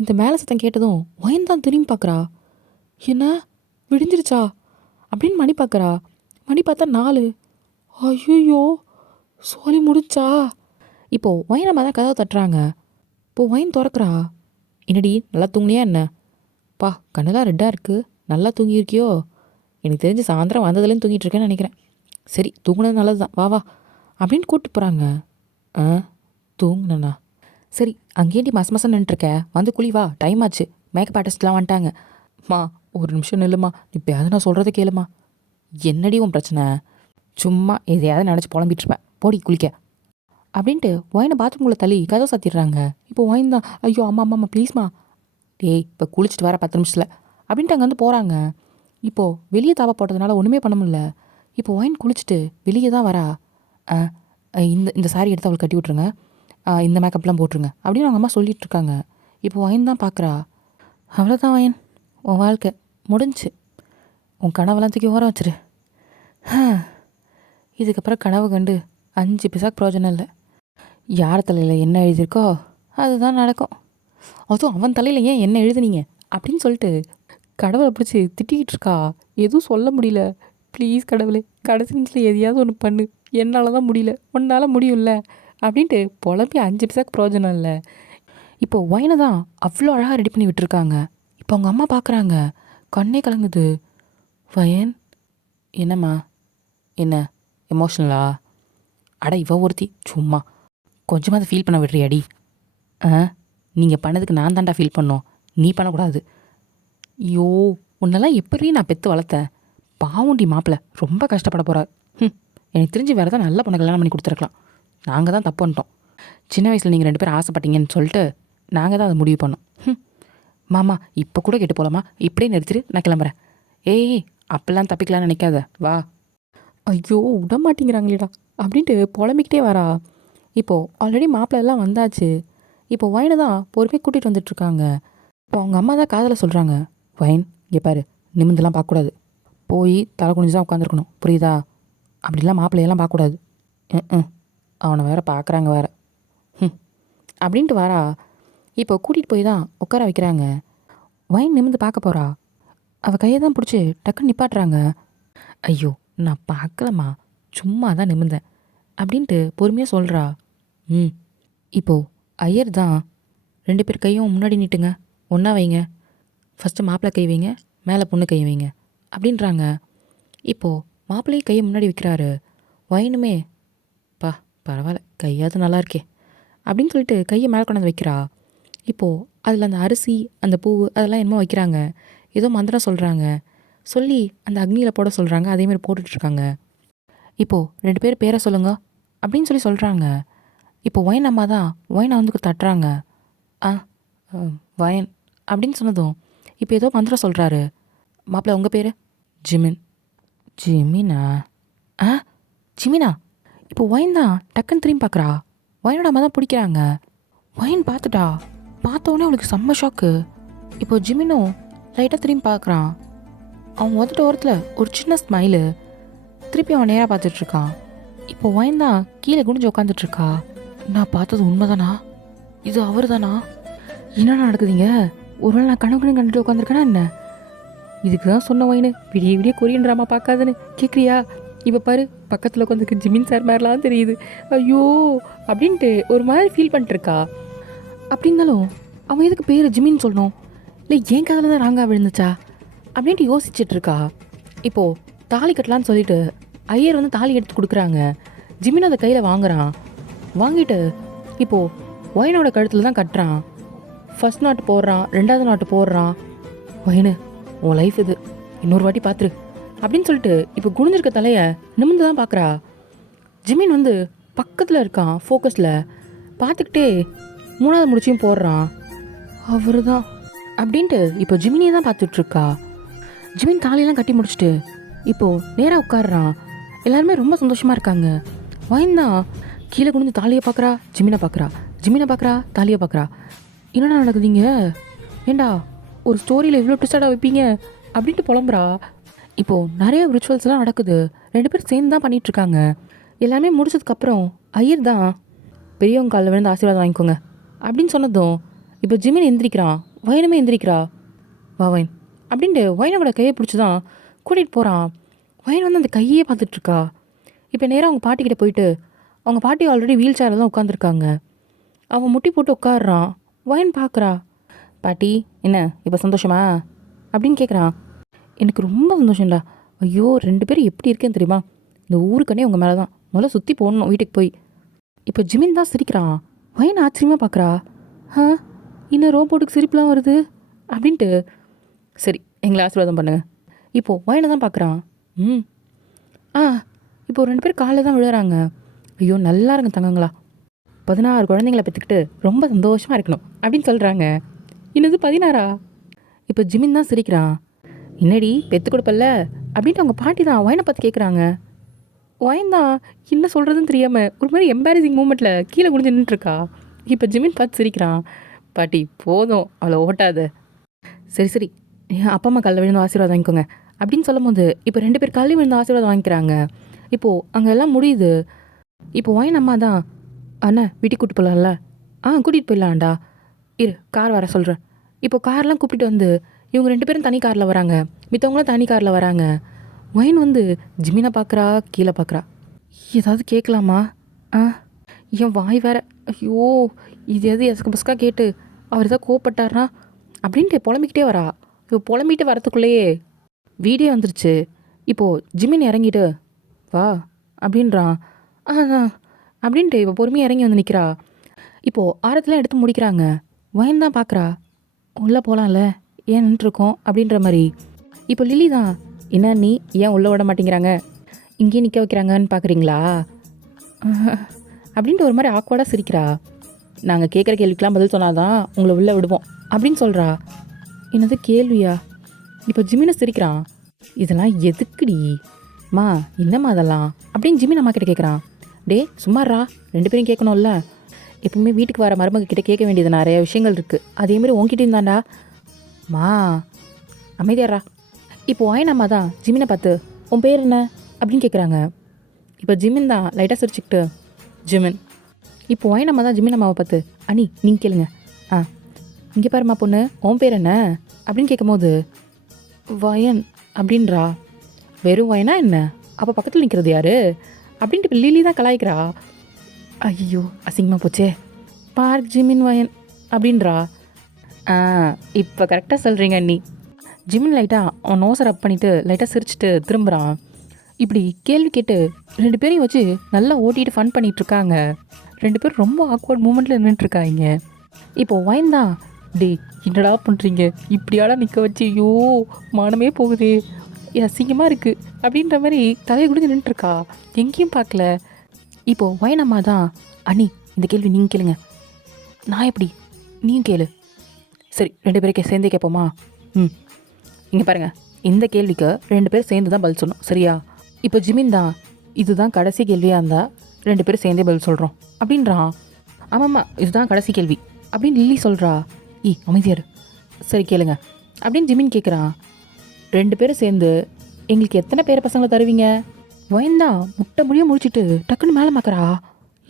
இந்த மேலே சத்தம் கேட்டதும் ஒயின் தான் திரும்பி பார்க்குறா. என்ன, விடிஞ்சிருச்சா அப்படின்னு மணி பார்க்குறா. மணி பார்த்தா 4. ஐயோ, சோலி முடிச்சா? இப்போ ஒயின் அம்மா தான் கதவை தட்டுறாங்க. இப்போ ஒயின் திறக்கிறா. என்னடி நல்லா தூங்குனியா என்ன? பா கண்ணெல்லாம் ரெட்டாக இருக்குது, நல்லா தூங்கியிருக்கியோ? எனக்கு தெரிஞ்சு சாயந்தரம் வந்ததுலேருந்து தூங்கிட்டு இருக்கேன்னு நினைக்கிறேன். சரி தூங்குனது நல்லது தான், வா வா அப்படின்னு கூப்பிட்டு போகிறாங்க. ஆ தூங்குனண்ணா? சரி அங்கேண்டி மாசம் மாதம் நின்றுருக்க, வந்து குழி வா, டைம் ஆச்சு. மேக்கப் ஆர்டிஸ்ட்லாம் வந்துட்டாங்க. மா ஒரு நிமிஷம் நில்லுமா, இப்போயாவது நான் சொல்கிறத கேளுமா. என்னடி உன் பிரச்சனை? சும்மா எதையாவது நினச்சி புலம்பிட்டு இருப்பேன், போடி குளிக்க அப்படின்ட்டு ஒயினை பாத்ரூம்குள்ளே தள்ளி கதவை சாத்திடுறாங்க. இப்போ ஒயின் தான், ஐயோ அம்மா அம்மா அம்மா ப்ளீஸ்மா. டேய் இப்போ குளிச்சுட்டு வர 10 நிமிஷத்தில் அப்படின்ட்டு அங்கே வந்து போகிறாங்க. இப்போது வெளியே தாவா போட்டதுனால ஒன்றுமே பண்ண முடியல. இப்போ ஒயின் குளிச்சுட்டு வெளியே தான் வரா. இந்த இந்த சாரி எடுத்து அவளுக்கு கட்டி விட்ருங்க, இந்த மேக்கப்லாம் போட்டுருங்க அப்படின்னு அவங்க அம்மா சொல்லிட்டு இருக்காங்க. இப்போ ஒயின் தான் பார்க்குறா. அவ்வளோதான் ஒயின், உன் வாழ்க்கை முடிஞ்சு. உன் கனவெல்லாம் தூக்கி ஓரம் வச்சிரு. இதுக்கப்புறம் கனவு கண்டு 5 பைசாக்கு பிரயோஜனம் இல்லை. யார் தலையில் என்ன எழுதியிருக்கோ அதுதான் நடக்கும். அதுவும் அவன் தலையில் ஏன் என்ன எழுதுனீங்க அப்படின்னு சொல்லிட்டு கடவுளை பிடிச்சி திட்டிக்கிட்டு இருக்கா. எதுவும் சொல்ல முடியல. ப்ளீஸ் கடவுளே, கடைசி நிமிஷத்தில் எதையாவது ஒன்று பண்ணு, என்னால் தான் முடியல, உன்னால் முடியும்ல அப்படின்ட்டு புலம்பி 5 பைசாக்கு பிரயோஜனம் இல்லை. இப்போது ஒயினை தான் அவ்வளோ அழகாக ரெடி பண்ணி விட்டுருக்காங்க. இப்போ அவங்க அம்மா பார்க்குறாங்க, கண்ணே கலங்குது. வயன் என்னம்மா, என்ன எமோஷ்னலா? அட இவ ஒருத்தி சும்மா, கொஞ்சமாக அதை ஃபீல் பண்ண விடுறியாடி? நீங்கள் பண்ணதுக்கு நான் தாண்டா ஃபீல் பண்ணோம், நீ பண்ணக்கூடாது. ஐயோ உன்னெல்லாம் எப்படி நான் பெற்று வளர்த்தேன். பாவுண்டி மாப்பிள்ள ரொம்ப கஷ்டப்பட போகிறார். எனக்கு தெரிஞ்சு வேறு தான் நல்ல பொண்ணை கல்யாணம் பண்ணி கொடுத்துருக்கலாம். நாங்கள் தான் தப்பு பண்ணிட்டோம். சின்ன வயசில் நீங்கள் 2 பேரும் ஆசைப்பட்டீங்கன்னு சொல்லிட்டு நாங்கள் தான் அதை முடிவு பண்ணோம். மாமா இப்போ கூட கெட்டு போகலாமா, இப்படியே நிறுத்திட்டு நான் கிளம்புறேன். ஏய் அப்பெல்லாம் தப்பிக்கலான்னு நினைக்காத, வா. ஐயோ விட மாட்டேங்கிறாங்களேடா அப்படின்ட்டு புலம்பிக்கிட்டே வரா. இப்போது ஆல்ரெடி மாப்பிள்ளை எல்லாம் வந்தாச்சு. இப்போ ஒயினை தான் பொறுமையாக கூட்டிகிட்டு வந்துட்டுருக்காங்க. இப்போ அவங்க அம்மா தான் காதில் சொல்கிறாங்க, ஒயின் இங்கே பாரு, நிமிந்தெல்லாம் பார்க்கக்கூடாது, போய் தலை குனிஞ்சு தான் உட்காந்துருக்கணும், புரியுதா? அப்படிலாம் மாப்பிள்ளையெல்லாம் பார்க்கக்கூடாது. அவனை வேற பார்க்குறாங்க வேற. அப்படின்ட்டு வரா. இப்போ கூட்டிகிட்டு போய் தான் உட்கார வைக்கிறாங்க. ஒயின் நிமிந்து பார்க்க போகிறா. அவள் கையை தான் பிடிச்சி டக்குன்னு நிப்பாட்டுறாங்க. ஐயோ நான் பார்க்கலம்மா, சும்மா தான் நிமிந்தேன் அப்படின்ட்டு பொறுமையாக சொல்கிறா. இப்போது ஐயர் தான், 2 பேர் கையும் முன்னாடி நீட்டுங்க, ஒன்றா வைங்க, ஃபஸ்ட்டு மாப்பிள்ளை கை வைங்க, மேலே பொண்ணு கை வைங்க அப்படின்றாங்க. இப்போது மாப்பிள்ளையே கையை முன்னாடி வைக்கிறாரு. ஒயினுமே பா பரவாயில்ல கையாவது நல்லா இருக்கே அப்படின்னு சொல்லிட்டு கையை மேலே கொண்டாந்து வைக்கிறா. இப்போது அதில் அந்த அரிசி அந்த பூ அதெல்லாம் என்னமோ வைக்கிறாங்க, ஏதோ மந்திரம் சொல்கிறாங்க, சொல்லி அந்த அக்னியில் போட சொல்கிறாங்க. அதேமாதிரி போட்டுட்ருக்காங்க. இப்போது 2 பேர் பேரை சொல்லுங்க அப்படின்னு சொல்லி சொல்கிறாங்க. இப்போ ஒயின் அம்மா தான் ஒயினை வந்து தட்டுறாங்க. வயன் அப்படின்னு சொன்னதும் இப்போ ஏதோ மந்திரம் சொல்கிறாரு. மாப்பிள்ளை உங்கள் பேர்? ஜிமின். ஜிமினா? ஜிமினா? இப்போ ஒயின் தான் டக்குன்னு திரும்பி பார்க்குறா. ஒயினோட அம்மா தான் பிடிக்கிறாங்க. ஒயின் பார்த்துட்டா. பார்த்தோன்னே அவளுக்கு செம்ம ஷாக்கு. இப்போ ஜிமினும் லைட்டாக திரும்பி பார்க்குறான். அவன் வந்துட்ட ஓரத்தில் ஒரு சின்ன ஸ்மைலு. திருப்பி அவன் நேராக பார்த்துட்ருக்கான். இப்போ ஒயின் தான் கீழே குனிஞ்சு உட்காந்துட்ருக்கா. நான் பார்த்தது உண்மைதானா? இது அவர் தானா? என்ன நடக்குதுங்க? ஒருவேளை நான் கனவு கண்டுட்டு உட்காந்துருக்கேனா என்ன? இதுக்கு தான் சொன்ன ஒயினு, விடிய விடிய கொரியன் ட்ராமா பார்க்காதுன்னு. கேட்குறியா? இப்போ பாரு பக்கத்தில் உட்காந்துருக்கு ஜிமின் சார் மாதிரிலாம் தெரியுது. ஐயோ அப்படின்ட்டு ஒரு மாதிரி ஃபீல் பண்ணிட்டுருக்கா. அப்படி இருந்தாலும் அவன் எதுக்கு பேர் ஜிமின்னு சொல்லணும்? இல்லை என் கதையில் தான் ராங்கா விழுந்துச்சா அப்படின்ட்டு யோசிச்சுட்ருக்கா. இப்போது தாலி கட்டலான்னு சொல்லிட்டு ஐயர் வந்து தாலி எடுத்து கொடுக்குறாங்க. ஜிமின் அதை கையில் வாங்குறான். வாங்கிட்டு இப்போது ஒயினோட கழுத்தில் தான் கட்டுறான். ஃபர்ஸ்ட் நாட்டு போடுறான், 2வது நாட்டு போடுறான். ஒயினு உன் லைஃப் இது, இன்னொரு வாட்டி பார்த்துரு அப்படின்னு சொல்லிட்டு இப்போ குனிஞ்சிருக்க தலையை நிமிந்து தான் பார்க்குறா. ஜிமின் வந்து பக்கத்தில் இருக்கான், ஃபோக்கஸில் பார்த்துக்கிட்டே 3வது முடிச்சையும் போடுறான். அவரு தான் அப்படின்ட்டு இப்போ ஜிமினியை தான் பார்த்துட்ருக்கா. ஜிமின் தாலியெல்லாம் கட்டி முடிச்சுட்டு இப்போது நேராக உட்காடுறான். எல்லாருமே ரொம்ப சந்தோஷமாக இருக்காங்க. ஒயின் தான் கீழே குனிஞ்சு தாலியை பார்க்குறா, ஜிமினை பார்க்குறா, ஜிமினை பார்க்குறா, தாலியை பார்க்குறா. என்னடா நடக்குதுங்க? ஏண்டா ஒரு ஸ்டோரியில் இவ்வளோ ட்விஸ்டாக வைப்பீங்க அப்படின்ட்டு புலம்புறா. இப்போது நிறைய ரிச்சுவல்ஸ்லாம் நடக்குது. 2 பேர் சேர்ந்து தான் பண்ணிகிட்ருக்காங்க. எல்லாமே முடிச்சதுக்கப்புறம் ஐயர் தான் பெரியவங்க காலில் விழுந்து ஆசீர்வாதம் வாங்கிக்கோங்க அப்படின்னு சொன்னதும் இப்போ ஜிமின் எந்திரிக்கிறான். ஒயினுமே எந்திரிக்கிறா. வா ஒயின் அப்படின்ட்டு ஒயினோட கையை பிடிச்சி தான் கூட்டிகிட்டு போகிறான். ஒயின் வந்து அந்த கையே பார்த்துட்ருக்கா. இப்போ நேராக அவங்க பாட்டிக்கிட்ட போயிட்டு அவங்க பாட்டி ஆல்ரெடி வீல் சேரில் தான் உட்காந்துருக்காங்க. அவன் முட்டி போட்டு உட்காடுறான். வயன் பார்க்குறா. பாட்டி என்ன இப்போ சந்தோஷமா அப்படின்னு கேட்குறான். எனக்கு ரொம்ப சந்தோஷம்டா. ஐயோ 2 பேரும் எப்படி இருக்கேன்னு தெரியுமா? இந்த ஊருக்கனே உங்கள் மேலே தான். முதல்ல சுற்றி போடணும் வீட்டுக்கு போய். இப்போ ஜிமின் தான் சிரிக்கிறான். வயன் ஆச்சரியமாக பார்க்குறா. இன்னும் ரோபோட்டுக்கு சிரிப்புலாம் வருது அப்படின்ட்டு. சரி எங்களை ஆசீர்வாதம் பண்ணுங்க. இப்போது வயனை தான் பார்க்குறான். ம் இப்போ 2 பேர் காலைல தான் விழுறாங்க. ஐயோ நல்லா இருங்க தங்கங்களா, 16 குழந்தைங்கள பெற்றுக்கிட்டு ரொம்ப சந்தோஷமாக இருக்கணும் அப்படின்னு சொல்கிறாங்க. இன்னது 16ஆ? இப்போ ஜிமின் தான் சிரிக்கிறான். என்னடி பெற்று கொடுப்பல்ல அப்படின்ட்டு அவங்க பாட்டி தான் வயனை பார்த்து கேட்குறாங்க. வயன் தான் என்ன சொல்கிறதுன்னு தெரியாமல் ஒரு மாதிரி எம்பாரசிங் மூமெண்ட்டில் கீழே குடிஞ்சு நின்றுருக்கா. இப்போ ஜிமின் பார்த்து சிரிக்கிறான். பாட்டி போதும் அவளை ஓட்டாத. சரி சரி அப்பா அம்மா காலைல விழுந்து ஆசீர்வாதம் வாங்கிக்கோங்க அப்படின்னு சொல்லும் போது இப்போ 2 பேர் காலையில் விழுந்து ஆசீர்வாதம் வாங்கிக்கிறாங்க. இப்போது அங்கே எல்லாம் முடியுது. இப்போ வயன் அம்மா தான் அண்ணா வீட்டுக்கு கூப்பிட்டு போகலாம்ல? கூட்டிகிட்டு போயிடலாம்டா. இரு கார் வர சொல்கிறேன். இப்போ கார்லாம் கூப்பிட்டு வந்து இவங்க 2 பேரும் தனி காரில் வராங்க. மித்தவங்களும் தனி காரில் வராங்க. வயன் வந்து ஜிமினை பார்க்குறா, கீழே பார்க்குறா. ஏதாவது கேட்கலாமா? என் வாய் வேற. ஐயோ இது எது எசக்க பஸ்கா கேட்டு அவர் எதாவது கோவப்பட்டார்னா அப்படின்ட்டு புலம்பிக்கிட்டே வரா. இப்போ புலம்பிட்டு வரத்துக்குள்ளேயே வீடியோ வந்துருச்சு. இப்போது ஜிமின் இறங்கிட்டு வா அப்படின்றான். அப்படின்ட்டு இப்போ பொறுமையாக இறங்கி வந்து நிற்கிறா. இப்போது ஆரத்துலாம் எடுத்து முடிக்கிறாங்க. வயன் தான் பார்க்குறா. உள்ளே போகலாம்ல ஏன் நின்றுருக்கோம் அப்படின்ற மாதிரி. இப்போ லில்லி தான் என்ன நீ ஏன் உள்ளே விட மாட்டேங்கிறாங்க, இங்கேயே நிற்க வைக்கிறாங்கன்னு பார்க்குறீங்களா அப்படின்ட்டு ஒரு மாதிரி ஆக்வர்டாக சிரிக்கிறா. நாங்கள் கேட்குற கேள்விக்கெலாம் பதில் சொன்னாதான் உங்களை உள்ளே விடுவோம் அப்படின்னு சொல்கிறா. என்னது கேள்வியா? இப்போ ஜிமினை சிரிக்கிறான். இதெல்லாம் எதுக்குடி மா, என்னம்மா அதெல்லாம் அப்படின்னு ஜிமின் அம்மா கிட்ட கேட்குறான். டே சும்மாறா, 2 பேரும் கேட்கணும்ல. எப்பவுமே வீட்டுக்கு வர மருமக கிட்ட கேட்க வேண்டியது நிறைய விஷயங்கள் இருக்குது. அதேமாரி உன்கிட்ட இருந்தாண்டா மா அமைதியாரா. இப்போ வயன் அம்மா தான் ஜிமினை பார்த்து உன் பேர் என்ன அப்படின்னு கேட்குறாங்க. இப்போ ஜிமின் தான் லைட்டாக சிரிச்சுக்கிட்டு ஜிமின். இப்போ வயன் அம்மா தான் ஜிமின் அம்மாவை பார்த்து அனி நீங்கள் கேளுங்க. இங்கே பாருமா பொண்ணு உன் பேர் என்ன அப்படின்னு கேட்கும்போது வயன் அப்படின்றா. வெறும் வயனா என்ன? அப்போ பக்கத்தில் நிற்கிறது யாரு அப்படின்ட்டு இப்போ லில்லி தான் கலாய்க்கிறா. ஐயோ அசிங்கமாக போச்சே. பார்க் ஜிமின் வயன் அப்படின்றா. இப்போ கரெக்டாக சொல்கிறீங்க அண்ணி. ஜிமின் லைட்டாக அவன் நோஸை ரப் பண்ணிவிட்டு லைட்டாக சிரிச்சிட்டு திரும்புகிறான். இப்படி கேள்வி கேட்டு 2 பேரையும் வச்சு நல்லா ஓட்டிகிட்டு ஃபன் பண்ணிகிட்ருக்காங்க. 2 பேரும் ரொம்ப ஆக்வர்ட் மூமெண்ட்டில் நின்றுட்டுருக்காங்க. இப்போது வயன் தான் டே என்னடா பண்ணுறீங்க, இப்படியாடா நிற்க வச்சு ஐயோ மானமே போகுது, அசிங்கமாக இருக்குது அப்படின்ற மாதிரி தலையை குடிஞ்சு நின்றுருக்கா. எங்கேயும் பார்க்கல. இப்போது வயன் அம்மா தான் அண்ணி இந்த கேள்வி நீங்கள் கேளுங்க. நான் எப்படி? நீயும் கேளு. சரி 2 பேரும் சேர்ந்தே கேட்போமா? இங்கே பாருங்கள், இந்த கேள்விக்கு 2 பேர் சேர்ந்து தான் பதில் சொல்லணும் சரியா? இப்போ ஜிமின் தான் இதுதான் கடைசி கேள்வியாக இருந்தால் 2 பேரும் சேர்ந்தே பதில் சொல்கிறோம் அப்படின்றான். ஆமாம்மா இதுதான் கடைசி கேள்வி அப்படின்னு லில்லி சொல்கிறா. அமைதியாரு. சரி கேளுங்க அப்படின்னு ஜிமின் கேட்குறான். 2 பேரும் சேர்ந்து எங்களுக்கு எத்தனை பேர் பசங்களை தருவீங்க? வயந்தா முட்டை முடிய முடிச்சுட்டு டக்குன்னு மேலே பார்க்குறா.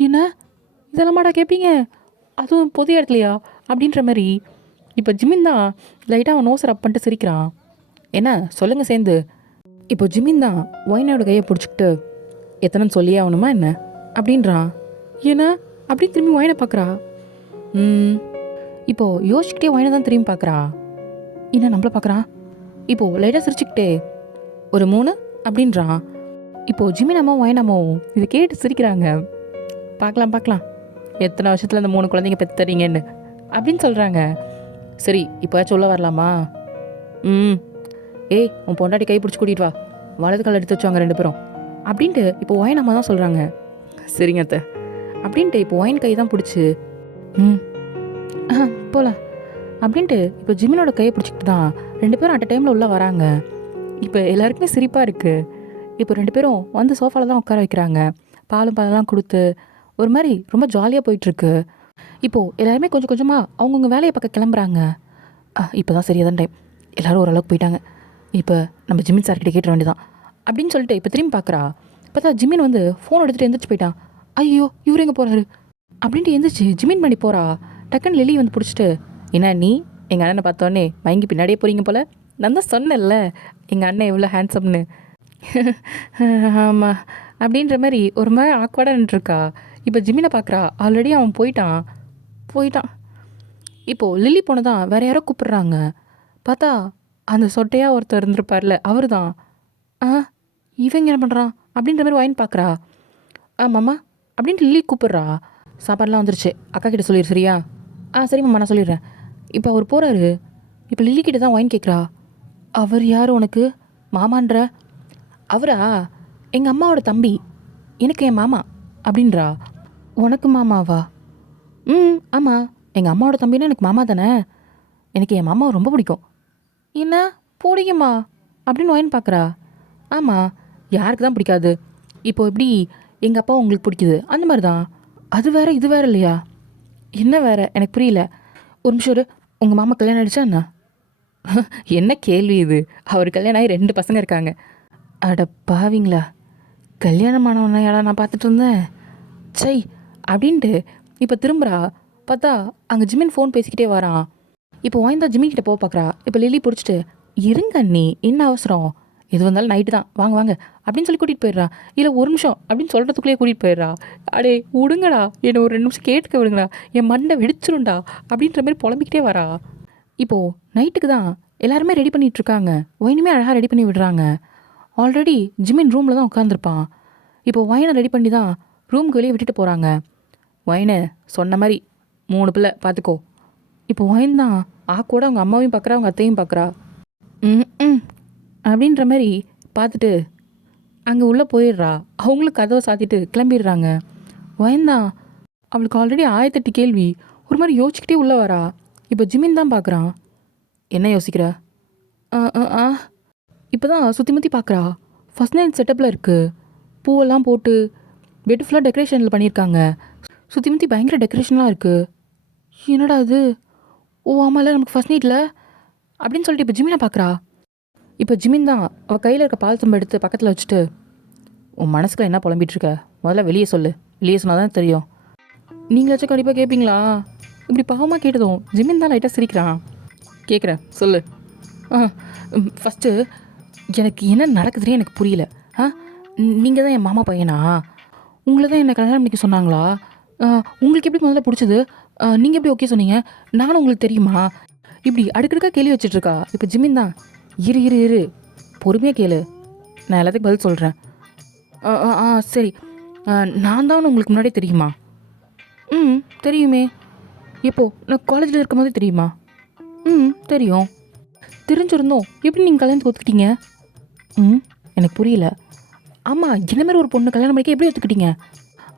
என்ன இதெல்லாமாடா கேட்பீங்க, அதுவும் பொது இடத்துலையா அப்படின்ற மாதிரி. இப்போ ஜிமின் தான் லைட்டாக அவன் நோஸ் ரப் பண்ணிட்டு சிரிக்கிறான். என்ன சொல்லுங்கள் சேர்ந்து. இப்போ ஜிமின் தான் ஒயினோட கையை பிடிச்சிக்கிட்டு எத்தனைன்னு சொல்லியே ஆகணுமா என்ன அப்படின்றான். ஏன்னா அப்படின்னு திரும்பி ஒயினை பார்க்குறா. இப்போது யோசிச்சுக்கிட்டே ஒயினை தான் திரும்பி பார்க்குறா. என்ன நம்மளை பார்க்குறான். இப்போது லைட்டாக சிரிச்சுக்கிட்டே ஒரு 3 அப்படின்றான். இப்போது ஜிமின் அம்மாவும் ஒயின் அம்மாவும் இதை கேட்டு சிரிக்கிறாங்க. பார்க்கலாம் எத்தனை வருஷத்தில் அந்த 3 குழந்தைங்க பெற்று தரீங்கன்னு அப்படின்னு சொல்கிறாங்க. சரி இப்போ சொல்ல வரலாமா? ஏய் உன் பொண்டாட்டி கை பிடிச்சி கூட்டிகிட்டு வா, வலது கால் எடுத்து வச்சுவாங்க 2 பேரும் அப்படின்ட்டு இப்போ ஒயின் அம்மா தான் சொல்கிறாங்க. சரிங்க அத்தை அப்படின்ட்டு இப்போ ஒயின் கை தான் பிடிச்சி போகலாம் அப்படின்ட்டு இப்போ ஜிமினோட கையை பிடிச்சிக்கிட்டு தான் 2 பேரும் அட் டைமில் உள்ளே வராங்க. இப்போ எல்லாருக்குமே சிரிப்பாக இருக்குது. இப்போ 2 பேரும் வந்து சோஃபாவில் தான் உட்கார வைக்கிறாங்க. பாலெல்லாம் கொடுத்து ஒரு மாதிரி ரொம்ப ஜாலியாக போயிட்டுருக்கு. இப்போது எல்லாருமே கொஞ்சம் கொஞ்சமாக அவங்கவுங்க வேலையை பார்க்க கிளம்புறாங்க. இப்போ தான் சரியாக தான் டைம், எல்லோரும் ஓரளவுக்கு போயிட்டாங்க. இப்போ நம்ம ஜிமின் சார்கிட்ட கேட்ட வேண்டியதான் அப்படின்னு சொல்லிட்டு இப்போ திரும்பி பார்க்குறா. பார்த்தா ஜிமின் வந்து ஃபோன் எடுத்துகிட்டு எந்திரிச்சு போயிட்டான். ஐயோ இவர் எங்கே போகிறாரு அப்படின்ட்டு எந்திரிச்சு ஜிமின் பண்ணி போகிறா. டக்குன்னு லில்லி வந்து பிடிச்சிட்டு என்ன நீ எங்கள் அண்ணனை பார்த்தோன்னே மயங்கி பின்னாடியே போகிறீங்க போல், நான் தான் சொன்னேன்ல எங்கள் அண்ணன் எவ்வளோ ஹேண்ட்ஸம்னு. ஆமாம் அப்படின்ற மாதிரி ஒரு மாதிரி ஆக்வர்டாக நின்றுருக்கா. இப்போ ஜிமினை பார்க்குறா. ஆல்ரெடி அவன் போயிட்டான் போயிட்டான். இப்போது லில்லி போனதான் வேற யாரோ கூப்பிடுறாங்க. பார்த்தா அந்த சொட்டையாக ஒருத்தர் இருந்திருப்பார்ல அவர் தான். ஆ இவங்க என்ன பண்ணுறான் அப்படின்ற மாதிரி வாயின் பார்க்குறா. மாமா அப்படின்ட்டு லில்லி கூப்பிட்றா. சாப்பாடுலாம் வந்துருச்சு, அக்கா கிட்ட சொல்லிடு சரியா? சரி மாமா நான் சொல்லிடுறேன். இப்போ அவர் போகிறாரு. இப்போ லில்லி கிட்ட தான் வாயின் கேட்குறா. அவர் யார் உனக்கு மாமான்ற? அவரா எங்கள் அம்மாவோட தம்பி, எனக்கு என் மாமா அப்படின்றா. உனக்கு மாமாவா? ஆமாம், எங்கள் அம்மாவோட தம்பின்னா எனக்கு மாமா தானே. எனக்கு என் மாமாவை ரொம்ப பிடிக்கும். என்ன பிடிக்குமா அப்படின்னு வாயின் பார்க்குறா. ஆமாம், யாருக்கு தான் பிடிக்காது? இப்போ எப்படி எங்கள் அப்பா உங்களுக்கு பிடிக்குது அந்த மாதிரி தான். அது வேற இது வேற இல்லையா? என்ன வேற எனக்கு புரியல. ஒரு நிமிஷம், உங்கள் மாமா கல்யாணம் ஆகிடுச்சா என்ன? என்ன கேள்வி இது? அவர் கல்யாணம் ஆகி 2 பசங்க இருக்காங்க. அட பாவிங்களா, கல்யாணமானவனையாடா நான் பார்த்துட்டு இருந்தேன். சை அப்படின்ட்டு இப்போ திரும்புகிறா. பார்த்தா அங்கே ஜிமின் ஃபோன் பேசிக்கிட்டே வரான். இப்போ வாய்ந்தா ஜிமின் கிட்ட போக பார்க்குறா. இப்போ லில்லி பிடிச்சிட்டு இருங்க அண்ணி, என்ன அவசரம், எது வந்தாலும் நைட்டு தான், வாங்க வாங்க அப்படின்னு சொல்லி கூட்டிகிட்டு போயிடுறா. இல்லை ஒரு நிமிஷம் அப்படின்னு சொல்கிறதுக்குள்ளேயே கூட்டிகிட்டு போயிடுறா. அடே விடுங்கடா, என்னை ஒரு 2 நிமிஷம் கேட்டுக்க விடுங்கடா, என் மண்டை வெடிச்சிருண்டா அப்படின்ற மாதிரி புலம்பிக்கிட்டே வரா. இப்போது நைட்டுக்கு தான் எல்லாருமே ரெடி பண்ணிகிட்ருக்காங்க. ஒயினுமே அழகாக ரெடி பண்ணி விடுறாங்க. ஆல்ரெடி ஜிமின் ரூமில் தான் உட்காந்துருப்பான். இப்போது ஒயினை ரெடி பண்ணி தான் ரூமுக்கு வெளியே விட்டுட்டு போகிறாங்க. ஒயினை சொன்ன மாதிரி 3 பிள்ளை பார்த்துக்கோ. இப்போ ஒயின் தான் கூட அவங்க அம்மாவையும் பார்க்குறா, அவங்க அத்தையும் பார்க்குறா. ம் அப்படின்ற மாதிரி பார்த்துட்டு அங்கே உள்ளே போயிடுறா. அவங்களும் கதவை சாத்திட்டு கிளம்பிடுறாங்க. ஒயின் தான் அவளுக்கு ஆல்ரெடி 1008 கேள்வி. ஒரு மாதிரி யோசிச்சுக்கிட்டே உள்ளே வரா. இப்போ ஜிமின் தான் பார்க்குறான். என்ன யோசிக்கிற? இப்போ தான் சுற்றி முற்றி பார்க்குறா. ஃபஸ்ட் நைட் செட்டப்பில் இருக்குது. பூவெல்லாம் போட்டு பெட் ஃபுல்லாக டெக்கரேஷனில் பண்ணியிருக்காங்க. சுற்றி முற்றி பயங்கர டெக்கரேஷன்லாம் இருக்குது. என்னடா அது? ஓ ஆமாம்ல, நமக்கு ஃபஸ்ட் நைட்டில் அப்படின்னு சொல்லிட்டு இப்போ ஜிமினை பார்க்குறா. இப்போ ஜிமின் தான் அவள் கையில் இருக்க பால் தம்பை எடுத்து பக்கத்தில் வச்சுட்டு, உன் மனசுக்குள்ள என்ன புலம்பிகிட்ருக்க, முதல்ல வெளியே சொல்லு, வெளியே சொன்னால் தான் தெரியும். நீங்களாச்சும் கண்டிப்பாக கேட்பீங்களா? இப்படி பாவமாக கேட்டதும் ஜிமின் தான் லைட்டாக சிரிக்கிறான். கேட்குறேன் சொல்லு. ஃபஸ்ட்டு எனக்கு என்ன நடக்குதுன்னே எனக்கு புரியல. நீங்கள் தான் என் மாமா பையனா? உங்களை தான் என்னை கல்யாணம் பண்ணிக்க சொன்னாங்களா? உங்களுக்கு எப்படி முதல்ல பிடிச்சது? நீங்கள் எப்படி ஓகே சொன்னீங்க? நானும் உங்களுக்கு தெரியுமா? இப்படி அடுக்கடுக்காக கேள்வி வச்சிட்ருக்கா. இப்போ ஜிமின் தான், இரு இரு இரு பொறுமையாக கேளு, நான் எல்லாத்துக்கும் பதில் சொல்கிறேன். சரி, நான் தான் உங்களுக்கு முன்னாடியே தெரியுமா? தெரியுமே. எப்போ? நான் காலேஜில் இருக்கும் போதே தெரியுமா? தெரியும். தெரிஞ்சிருந்தோம் எப்படி நீங்கள் கல்யாணத்துக்கு ஒத்துக்கிட்டீங்க? எனக்கு புரியல. ஆமாம், என்ன மாதிரி ஒரு பொண்ணு கல்யாணம் பண்ணிக்க எப்படி ஒத்துக்கிட்டீங்க?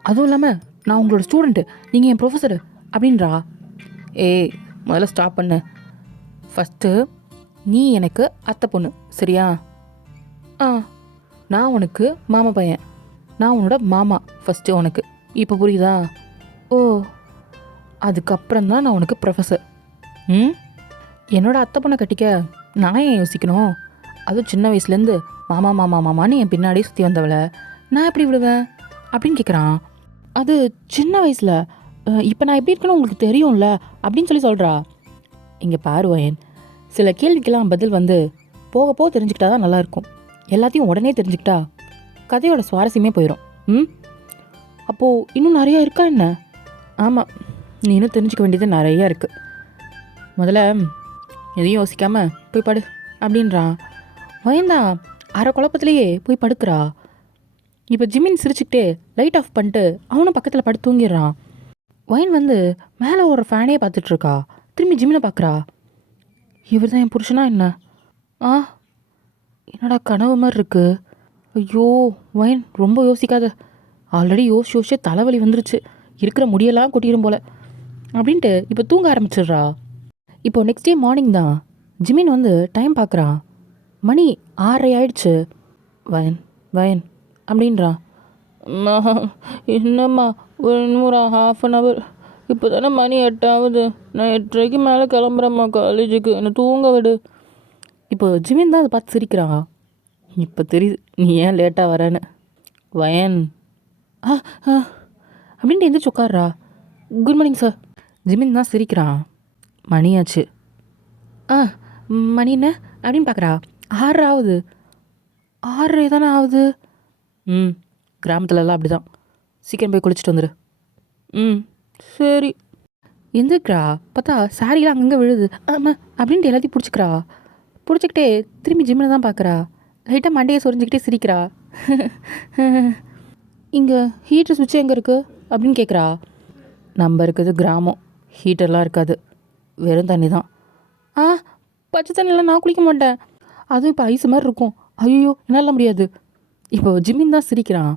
அதுவும் இல்லாமல் நான் உங்களோட ஸ்டூடெண்ட்டு, நீங்கள் என் ப்ரொஃபஸரு அப்படின்றா. ஏய் முதல்ல ஸ்டாப் பண்ணு. ஃபஸ்ட்டு நீ எனக்கு அத்தை பொண்ணு சரியா? நான் உனக்கு மாமா பையன். நான் உன்னோட மாமா ஃபஸ்ட்டு உனக்கு. இப்போ புரியுதா? ஓ, அதுக்கப்புறம் தான் நான் உனக்கு ப்ரொஃபஸர். என்னோட அத்தை பொண்ணை கட்டிக்க நான் ஏன் யோசிக்கணும்? அதுவும் சின்ன வயசுலேருந்து மாமா மாமா மாமான்னு என் பின்னாடியே சுற்றி வந்தவளை நான் எப்படி விடுவேன் அப்படின்னு கேட்குறான். அது சின்ன வயசில், இப்போ நான் எப்படி இருக்கணும் உங்களுக்கு தெரியும்ல அப்படின்னு சொல்கிறா. இங்கே பாருவேன், சில கேள்விக்கெல்லாம் பதில் போக போக தெரிஞ்சுக்கிட்டா தான் நல்லாயிருக்கும். எல்லாத்தையும் உடனே தெரிஞ்சுக்கிட்டா கதையோட சுவாரஸ்யமே போயிடும். அப்போது இன்னும் நிறையா இருக்கா என்ன? ஆமாம், நீ இன்னும் தெரிஞ்சுக்க வேண்டியது நிறையா இருக்குது. முதல்ல எதையும் யோசிக்காமல் போய் படு அப்படின்றான். வயந்தா அரை குழப்பத்திலேயே போய் படுக்கிறா. இப்போ ஜிமின் சிரிச்சுக்கிட்டே லைட் ஆஃப் பண்ணிட்டு அவனும் பக்கத்தில் படுத்து தூங்கிடுறான். ஒயின் மேலே ஒரு ஃபேனே பார்த்துட்ருக்கா. திரும்பி ஜிமினை பார்க்குறா. இவர் தான் என் புருஷனா என்ன? என்னடா கனவு மாதிரி இருக்கு. ஐயோ ஒயின் ரொம்ப யோசிக்காத, ஆல்ரெடி யோசிச்சு தலைவலி வந்துருச்சு, இருக்கிற முடியெல்லாம் கொட்டிடும் போல அப்படின்ட்டு இப்போ தூங்க ஆரம்பிச்சிடுறா. இப்போ நெக்ஸ்ட் டே மார்னிங் தான் ஜிமின் டைம் பார்க்குறான். மணி 6:30 ஆயிடுச்சு. வயன் வயன் அப்படின்றா. என்னம்மா ஒரு ½ அன் ஹவர், இப்போ தானே மணி 8 ஆகுது, நான் 8:30க்கு மேலே கிளம்புறேம்மா காலேஜுக்கு, என்னை தூங்க விடு. இப்போ ஜிமின் தான் அதை பார்த்து சிரிக்கிறான். இப்போ தெரியுது நீ ஏன் லேட்டாக வரேன்னு. வயன் அப்படின்ட்டு எந்திரிச்சு உட்கார்றா. Good morning sir. ஜிமின் தான் சிரிக்கிறான். மணியாச்சு. மணி என்ன அப்படின்னு பார்க்குறா. 6:30 ஆகுது. 6:30 தானே ஆகுது. கிராமத்துலலாம் அப்படி தான். சீக்கிரம் போய் குளிச்சுட்டு வந்துடு. ம் சரி. எந்திருக்கிறா பார்த்தா சாரிலாம் அங்கங்கே விழுது. ஆமாம் அப்படின்ட்டு எல்லாத்தையும் பிடிச்சிக்கிறா. பிடிச்சிக்கிட்டே திரும்பி ஜிம்மில் தான் பார்க்குறா. லைட்டாக மண்டையை சொரிஞ்சிக்கிட்டே சிரிக்கிறா. இங்கே ஹீட்டர் சுவிட்ச் எங்கே இருக்குது அப்படின்னு கேட்குறா. நம்ம இருக்கிறது கிராமம், ஹீட்டர்லாம் இருக்காது, வெறும் தண்ணி தான். ஆ பச்சை தண்ணியில் நான் குளிக்க மாட்டேன், அதுவும் இப்போ ஐஸ் மாதிரி இருக்கும். ஐயோ என்னால் முடியாது. இப்போ ஜிம்மின் தான் சிரிக்கிறான்.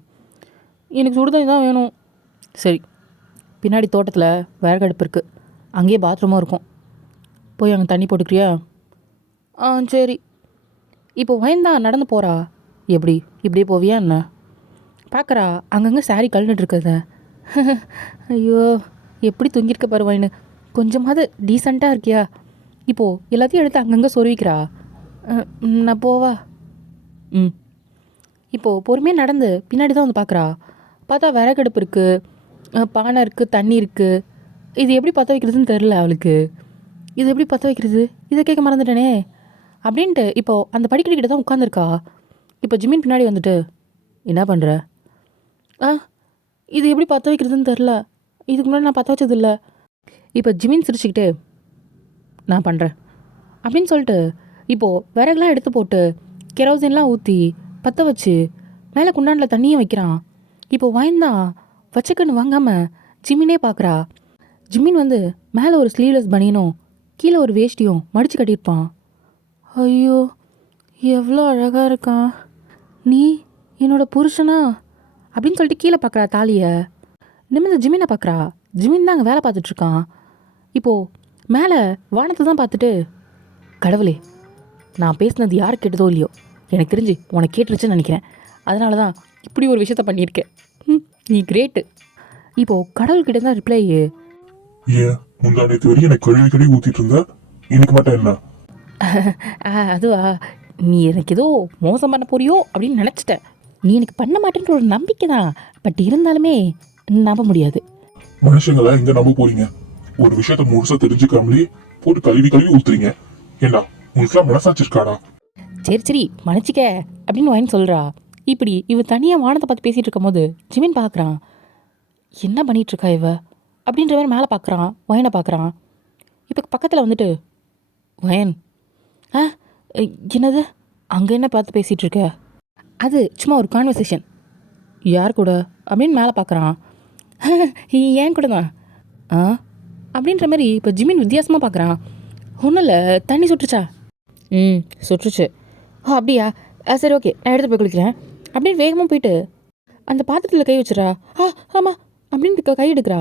எனக்கு சுடு தண்ணி தான் வேணும். சரி, பின்னாடி தோட்டத்தில் விறகு அடுப்பு இருக்குது, அங்கேயே பாத்ரூமும் இருக்கும், போய் அங்கே தண்ணி போட்டுக்கிறியா? ஆ சரி. இப்போ வயந்தா நடந்து போகிறா. எப்படி இப்படியே போவியா என்ன? பார்க்குறா அங்கங்கே சாரி கழுந்துட்டு இருக்கத. ஐயோ எப்படி தூங்கியிருக்க பாரு வயனு, கொஞ்சமாவது டீசெண்டாக இருக்கியா? இப்போது எல்லாத்தையும் எடுத்து அங்கங்கே சொருவிக்கிறா. நான் போவா? ம். இப்போது பொறுமையாக நடந்து பின்னாடி தான் வந்து பார்க்குறா. பார்த்தா விறகடுப்பு இருக்குது, பானை இருக்குது, தண்ணி இருக்குது. இது எப்படி பற்ற வைக்கிறதுன்னு தெரில அவளுக்கு. இது எப்படி பற்ற வைக்கிறது, இதை கேட்க மறந்துட்டேனே அப்படின்ட்டு இப்போது அந்த படிக்கட்டுக்கிட்ட தான் உட்காந்துருக்கா. இப்போ ஜிம்மின் பின்னாடி வந்துட்டு, என்ன பண்ணுற? இது எப்படி பற்ற வைக்கிறதுன்னு தெரில, இதுக்கு முன்னாடி நான் பற்ற வச்சதில்ல. இப்போ ஜிம்மின் சிரிச்சுக்கிட்டு, நான் பண்ணுறேன் அப்படின்னு சொல்லிட்டு இப்போது விறகுலாம் எடுத்து போட்டு கெரோசின்லாம் ஊற்றி பற்ற வச்சு மேலே குண்டானில் தண்ணியும் வைக்கிறான். இப்போது வயந்தான் வச்சக்கன்னு வாங்காமல் ஜிம்மினே பார்க்குறா. ஜிம்மின் வந்து மேலே ஒரு ஸ்லீவ்லெஸ் பனியனும் கீழே ஒரு வேஷ்டியும் மடித்து கட்டியிருப்பான். ஐயோ எவ்வளோ அழகாக இருக்கான், நீ என்னோட புருஷனா அப்படின்னு சொல்லிட்டு கீழே பார்க்குறா தாலியை. நிமிர்ந்து ஜிம்மினை பார்க்குறா. ஜிம்மின் தான் அங்கே வேலை பார்த்துட்ருக்கான். இப்போது மேலே வானத்தை தான் பார்த்துட்டு, கடவுளே நான் பேசுனது யார் கேட்டதோ இல்லையோ, எனக்கு தெரிஞ்சு உனக்கு கேட்டுருச்சுன்னு நினைக்கிறேன், அதனால தான் இப்படி ஒரு விஷயத்த பண்ணியிருக்கேன், நீ கிரேட்டு. இப்போது கடவுள்கிட்ட தான் ரிப்ளை. ஏன் முந்தா நேற்று வரையும் எனக்கு கழுவி கழுவி ஊற்றிட்டு இருந்த, இன்னைக்கு மட்டும் என்ன? அதுவா, நீ எனக்கு ஏதோ மோசம் பண்ண போறியோ அப்படின்னு நினச்சிட்டேன். நீ எனக்கு பண்ண மாட்டேன்ற ஒரு நம்பிக்கை தான், பட் இருந்தாலுமே நம்ப முடியாது. மனுஷங்களா எங்க நம்ப போறீங்க? ஒரு விஷயத்த முழுசா தெரிஞ்சுக்காமலே போட்டு கழுவி கழுவி ஊத்துறீங்க. ஏண்டா உங்களுக்குலாம் மனசாட்சி இருக்காடா? சரி சரி மன்னிச்சிக்க அப்படின்னு வாங்கி சொல்கிறா. இப்படி இவ தனியாக வானத்தை பார்த்து பேசிகிட்டு இருக்கும் போது ஜிமின் பார்க்குறான். என்ன பண்ணிகிட்டு இருக்கா இவ அப்படின்ற மாதிரி மேலே பார்க்குறான், வயனை பார்க்குறான். இப்போ பக்கத்தில் வந்துட்டு, வயன் என்னது அங்கே என்ன பார்த்து பேசிகிட்டு இருக்க? அது சும்மா ஒரு கான்வர்சேஷன். யார் கூட அப்படின்னு மேலே பார்க்குறான். ஏன் கூட தான் அப்படின்ற மாதிரி இப்போ ஜிமின் வித்தியாசமாக பார்க்குறான். ஒன்றும் இல்லை, தண்ணி சுட்டுச்சா? சுட்டுச்சு. அப்படியா, சரி ஓகே, நான் எடுத்துகிட்டு போய் குளிக்கிறேன் அப்படின்னு வேகமாக போயிட்டு அந்த பாத்திரத்தில் கை வச்சுறா. ஆமாம் அப்படின்ட்டு கை எடுக்கிறா.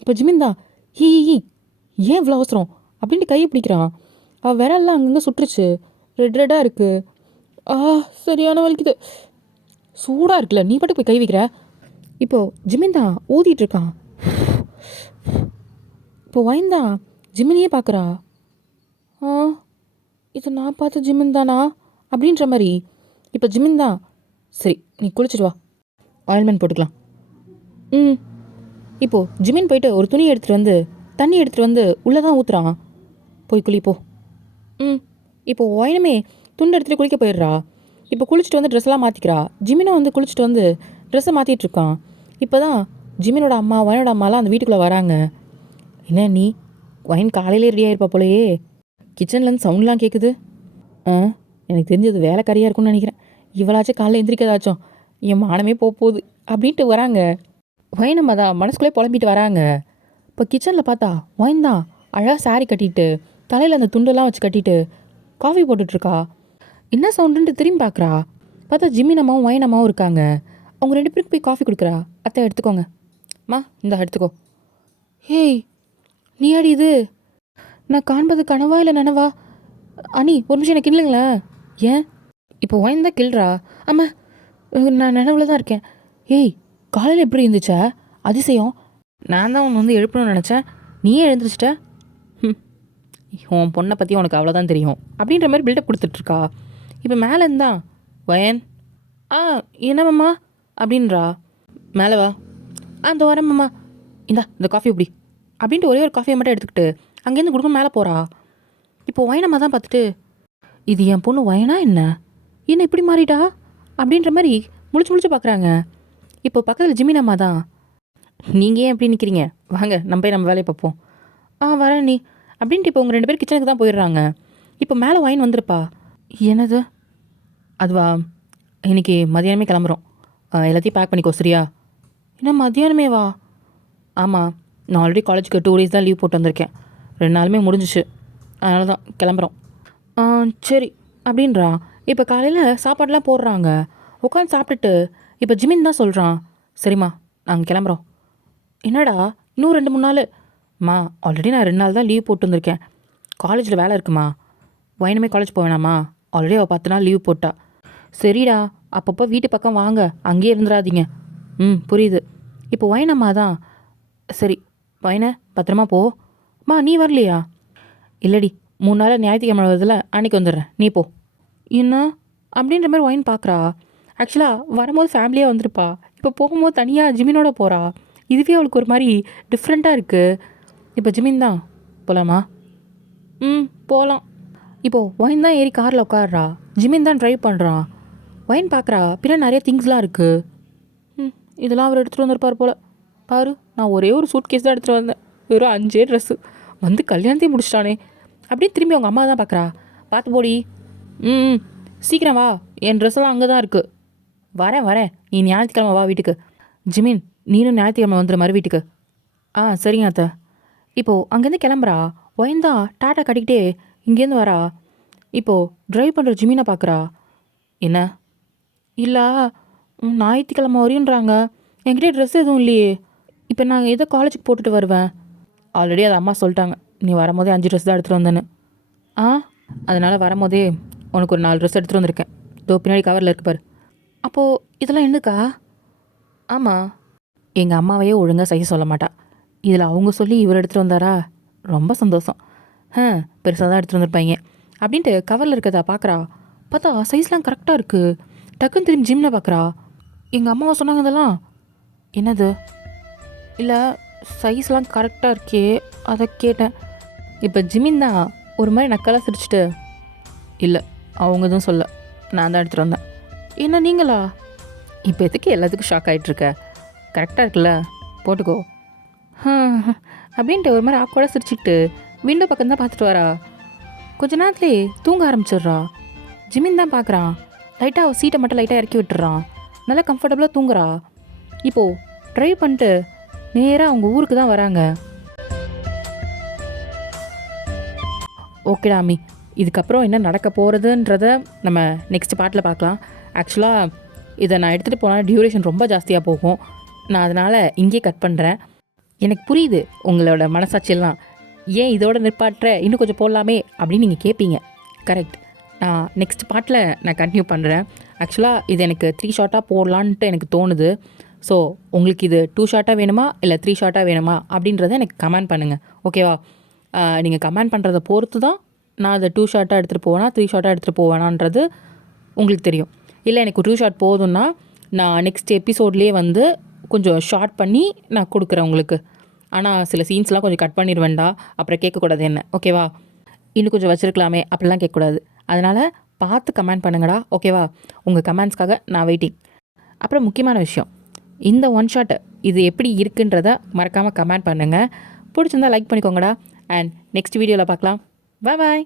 இப்போ ஜிமின் தான், ஏன் இவ்வளோ அவசரம் அப்படின்ட்டு கையை பிடிக்கிறான். அவள் விரல்லாம் அங்கங்கே சுட்டுருச்சு, ரெட் ரெட்டாக இருக்குது. சரியான வலிக்குது. சூடாக இருக்குல்ல, நீ பாட்டு போய் கை வைக்கிற. இப்போது ஜிமின் தான் ஊதிட்டு இருக்கான். இப்போ வயன் தான் ஜிமினியே பார்க்குறா. இது நான் பார்த்த ஜிமின் தானா அப்படின்ற மாதிரி. இப்போ ஜிமின் தான், சரி நீ குளிச்சுட்டு வா, ஆயில்மெண்ட் போட்டுக்கலாம். இப்போது ஜிமின் போயிட்டு ஒரு துணி எடுத்துகிட்டு வந்து தண்ணி எடுத்துகிட்டு வந்து உள்ளே தான் ஊற்றுறான். போய் குளிப்போ. இப்போது வயனுமே துண்டு எடுத்துகிட்டு குளிக்க போயிடுறா. இப்போ குளிச்சுட்டு வந்து ட்ரெஸ்லாம் மாற்றிக்கிறா. ஜிமினும் வந்து குளிச்சுட்டு வந்து ட்ரெஸ்ஸை மாற்றிட்டுருக்கான். இப்போ தான் ஜிமினோட அம்மா வயனோட அம்மாலாம் அந்த வீட்டுக்குள்ளே வராங்க. என்ன நீ வயன் காலையிலே ரெடியாக இருப்பா போலையே, கிச்சன்லேருந்து சவுண்ட்லாம் கேட்குது. எனக்கு தெரிஞ்சது வேலைக்காரியாக இருக்கும்னு நினைக்கிறேன். இவளாச்சும் காலையில் எந்திரிக்கதாச்சும் என் மானமே போகுது அப்படின்ட்டு வராங்க. வயனம்மா தான் மனசுக்குள்ளே புலம்பிட்டு வராங்க. இப்போ கிச்சனில் பார்த்தா வயன் தான் அழகாக சாரி கட்டிட்டு தலையில் அந்த துண்டெல்லாம் வச்சு கட்டிட்டு காஃபி போட்டுட்ருக்கா. என்ன சவுண்டுன்ட்டு திரும்பி பார்க்குறா. பார்த்தா ஜிம்மின் அம்மாவும் வயன் அம்மாவும் இருக்காங்க. அவங்க 2 பேருக்கு போய் காஃபி கொடுக்குறா. அத்தை எடுத்துக்கோங்க. இந்த எடுத்துக்கோ. ஹேய் நீ அடி இது, நான் காண்பது கனவா இல்லை நனவா? அனி ஒரு நிமிஷம் எனக்கு இல்லைங்களா? ஏன் இப்போ வயன் தான் கில்றா. ஆமாம் நான் நினைவில் தான் இருக்கேன். ஏய் காலையில் எப்படி இருந்துச்சா? அதிசயம், நான் தான் உன்னை வந்து எழுப்பணும்னு நினச்சேன், நீயே எழுந்திரிச்சிட்ட. உன் பொண்ணை பற்றி உனக்கு அவ்வளோதான் தெரியும் அப்படின்ற மாதிரி பில்டப் கொடுத்துட்ருக்கா. இப்போ மேலே இருந்தா வயன் என்னம்மா அப்படின்றா. மேலே வா. அந்த வரேம்மா, இந்த காஃபி எப்படி அப்படின்ட்டு ஒரே ஒரு காஃபியை மட்டும் எடுத்துக்கிட்டு அங்கேருந்து கொடுக்க மேலே போகிறா. இப்போ வயனம்மா தான் பார்த்துட்டு, இது என் பொண்ணு வயனா என்ன இப்படி மாறிட்டா அப்படின்ற மாதிரி முழிச்சு பார்க்குறாங்க. இப்போ பக்கத்தில் ஜிமின் அம்மா தான். நீங்கள் ஏன் எப்படி நிற்கிறீங்க? வாங்க நம்ம போய் நம்ம வேலையை பார்ப்போம். வரேன் நீ அப்படின்ட்டு இப்போ உங்கள் 2 பேர் கிச்சனுக்கு தான் போயிடுறாங்க. இப்போ மேலே ஒயின் வந்துருப்பா. என்னது? அதுவா, இன்னைக்கு மதியானமே கிளம்புறோம். எல்லாத்தையும் பேக் பண்ணிக்கோ சரியா? என்ன மதியானமே வா? ஆமாம், நான் ஆல்ரெடி காலேஜுக்கு 2 டேஸ் தான் லீவ் போட்டு வந்திருக்கேன். 2 நாளுமே முடிஞ்சிச்சு, அதனால தான் கிளம்புறோம். சரி அப்படின்றா. இப்போ காலையில் சாப்பாடெலாம் போடுறாங்க, உட்காந்து சாப்பிட்டுட்டு இப்போ ஜிமின் தான் சொல்கிறான், சரிம்மா நாங்கள் கிளம்புறோம். என்னடா இன்னும் 2-3 நாள்? அம்மா ஆல்ரெடி நான் 2 நாள் தான் லீவ் போட்டு வந்திருக்கேன். காலேஜில் வேலை இருக்குமா? வயனுமே காலேஜ் போவேணாமா? ஆல்ரெடி அவள் 10 நாள் லீவ் போட்டா. சரிடா, அப்பப்போ வீட்டு பக்கம் வாங்க, அங்கேயே இருந்துடாதீங்க. புரியுது. இப்போ வயனம்மா தான். சரி வயனை பத்திரமா போ. அம்மா நீ வரலையா? இல்லடி, 3 நாள் ஞாயிற்றுக்கிழமை வருதுல, அன்னைக்கு வந்துடுறேன், நீ போ. என்ன அப்படின்ற மாதிரி ஒயின் பார்க்குறா. ஆக்சுவலாக வரும்போது ஃபேமிலியாக வந்திருப்பா, இப்போ போகும்போது தனியாக ஜிமினோட போகிறா. இதுவே அவளுக்கு ஒரு மாதிரி டிஃப்ரெண்ட்டாக இருக்குது. இப்போ ஜிமின் தான் போகலாமா? போகலாம். இப்போது ஒயின் தான் ஏறி காரில் உட்காடுறா, ஜிமின் தான் ட்ரைவ் பண்ணுறான். ஒயின் பார்க்குறா, பின்னாடி நிறைய திங்ஸ்லாம் இருக்குது. இதெல்லாம் அவர் எடுத்துகிட்டு வந்திருப்பார் போல். பாரு, நான் ஒரே ஒரு சூட் கேஸ் தான் எடுத்துகிட்டு வந்தேன், வெறும் 5 ட்ரெஸ்ஸு, வந்து கல்யாணத்தையும் முடிச்சிட்டானே. அப்படியே திரும்பி அவங்க அம்மா தான் பார்க்குறா. பார்த்து போடி. சீக்கிரம் வா, என் ட்ரெஸ்ஸெல்லாம் அங்கே தான் இருக்குது. வரேன், நீ ஞாயிற்றுக்கிழமை வா வீட்டுக்கு. ஜிமின் நீனும் ஞாயிற்றுக்கிழமை வந்துடுற மாதிரி வீட்டுக்கு. சரிங்க அத்தை. இப்போது அங்கேருந்து கிளம்புறா. ஒயின் தான் டாட்டா கட்டிக்கிட்டே இங்கேருந்து வரா. இப்போது ட்ரைவ் பண்ணுற ஜிமினை பார்க்குறா. என்ன? இல்லை, ஞாயிற்றுக்கிழமை வரையுன்றாங்க, என்கிட்ட ட்ரெஸ் எதுவும் இல்லையே. இப்போ நான் எதை காலேஜுக்கு போட்டுட்டு வருவேன்? ஆல்ரெடி அதை அம்மா சொல்லிட்டாங்க, நீ வரும்போதே 5 ட்ரெஸ் தான் எடுத்துகிட்டு வந்தேன்னு. அதனால் வரும்போதே உனக்கு ஒரு 4 ட்ரெஸ் எடுத்துகிட்டு வந்திருக்கேன். பின்னாடி கவரில் இருக்கு பாரு. அப்போது இதெல்லாம் என்னக்கா? ஆமாம், எங்கள் அம்மாவையே ஒழுங்காக செய்ய சொல்ல மாட்டா, இதில் அவங்க சொல்லி இவர் எடுத்துகிட்டு வந்தாரா? ரொம்ப சந்தோஷம். பெருசாக தான் எடுத்துகிட்டு வந்திருப்பாங்க அப்படின்ட்டு கவரில் இருக்கிறதா பார்க்குறா. பார்த்தா சைஸ்லாம் கரெக்டாக இருக்குது. டக்குன்னு திரும்பி ஜிம்மில் பார்க்குறா. எங்கள் அம்மாவை சொன்னாங்க இதெல்லாம். என்னது? இல்லை, சைஸ்லாம் கரெக்டாக இருக்கே, அதை கேட்டேன். இப்போ ஜிமின் தான் ஒரு மாதிரி நக்கலாக சிரிச்சிட்டு, இல்லை அவங்க எதுவும் சொல்ல, நான் தான் எடுத்துகிட்டு வந்தேன். என்ன நீங்களா? இப்போ எதுக்கு எல்லாத்துக்கும் ஷாக் ஆகிட்டுருக்க? கரெக்டாக இருக்குல்ல, போட்டுக்கோ அப்படின்ட்டு ஒரு மாதிரி ஆக்கோட சிரிச்சுக்கிட்டு விண்டோ பக்கம் தான் பார்த்துட்டு வரா. கொஞ்ச நேரத்துலேயே தூங்க ஆரம்பிச்சிடுறா. ஜிமின் தான் பார்க்குறான், லைட்டாக அவள் சீட்டை மட்டும் லைட்டாக இறக்கி விட்டுறான். நல்லா கம்ஃபர்டபுளாக தூங்குறா. இப்போது ட்ரைவ் பண்ணிட்டு நேராக அவங்க ஊருக்கு தான் வராங்க. ஓகேடா அம்மி, இதுக்கப்புறம் என்ன நடக்க போகிறதுன்றத நம்ம நெக்ஸ்ட் பார்ட்டில் பார்க்கலாம். ஆக்சுவலாக இதை நான் எடுத்துகிட்டு போனால் டியூரேஷன் ரொம்ப ஜாஸ்தியாக போகும். நான் அதனால் இங்கேயே கட் பண்ணுறேன். எனக்கு புரியுது உங்களோட மனசாட்சியெல்லாம், ஏன் இதோட நிற்பாட்டுற, இன்னும் கொஞ்சம் போடலாமே அப்படின்னு நீங்கள் கேட்பீங்க. கரெக்ட், நான் நெக்ஸ்ட் பார்ட்டில் நான் கண்டினியூ பண்ணுறேன். ஆக்சுவலாக இது எனக்கு 3 ஷார்ட்டாக போடலான்ட்டு எனக்கு தோணுது. ஸோ உங்களுக்கு இது 2 ஷார்ட்டாக வேணுமா இல்லை 3 ஷார்ட்டாக வேணுமா அப்படின்றத எனக்கு கமெண்ட் பண்ணுங்கள், ஓகேவா? நீங்கள் கமெண்ட் பண்ணுறதை பொறுத்து தான் நான் அதை 2 ஷார்ட்டாக எடுத்துகிட்டு போவேனா 3 ஷார்ட்டாக எடுத்துகிட்டு போவேனான்றது உங்களுக்கு தெரியும். இல்லை எனக்கு 2 ஷார்ட் போதும்னா நான் நெக்ஸ்ட் எபிசோட்லேயே வந்து கொஞ்சம் ஷார்ட் பண்ணி நான் கொடுக்குறேன் உங்களுக்கு. ஆனால் சில சீன்ஸ்லாம் கொஞ்சம் கட் பண்ணிடுவேண்டா, அப்புறம் கேட்கக்கூடாது என்ன, ஓகேவா? இன்னும் கொஞ்சம் வச்சுருக்கலாமே அப்படிலாம் கேட்கக்கூடாது. அதனால் பார்த்து கமெண்ட் பண்ணுங்கடா, ஓகேவா? உங்கள் கமெண்ட்ஸ்க்காக நான் வெயிட்டிங். அப்புறம் முக்கியமான விஷயம், இந்த 1 ஷாட் இது எப்படி இருக்குன்றத மறக்காமல் கமெண்ட் பண்ணுங்கள். பிடிச்சிருந்தா லைக் பண்ணிக்கோங்கடா. அண்ட் நெக்ஸ்ட் வீடியோவில் பார்க்கலாம். பாய்.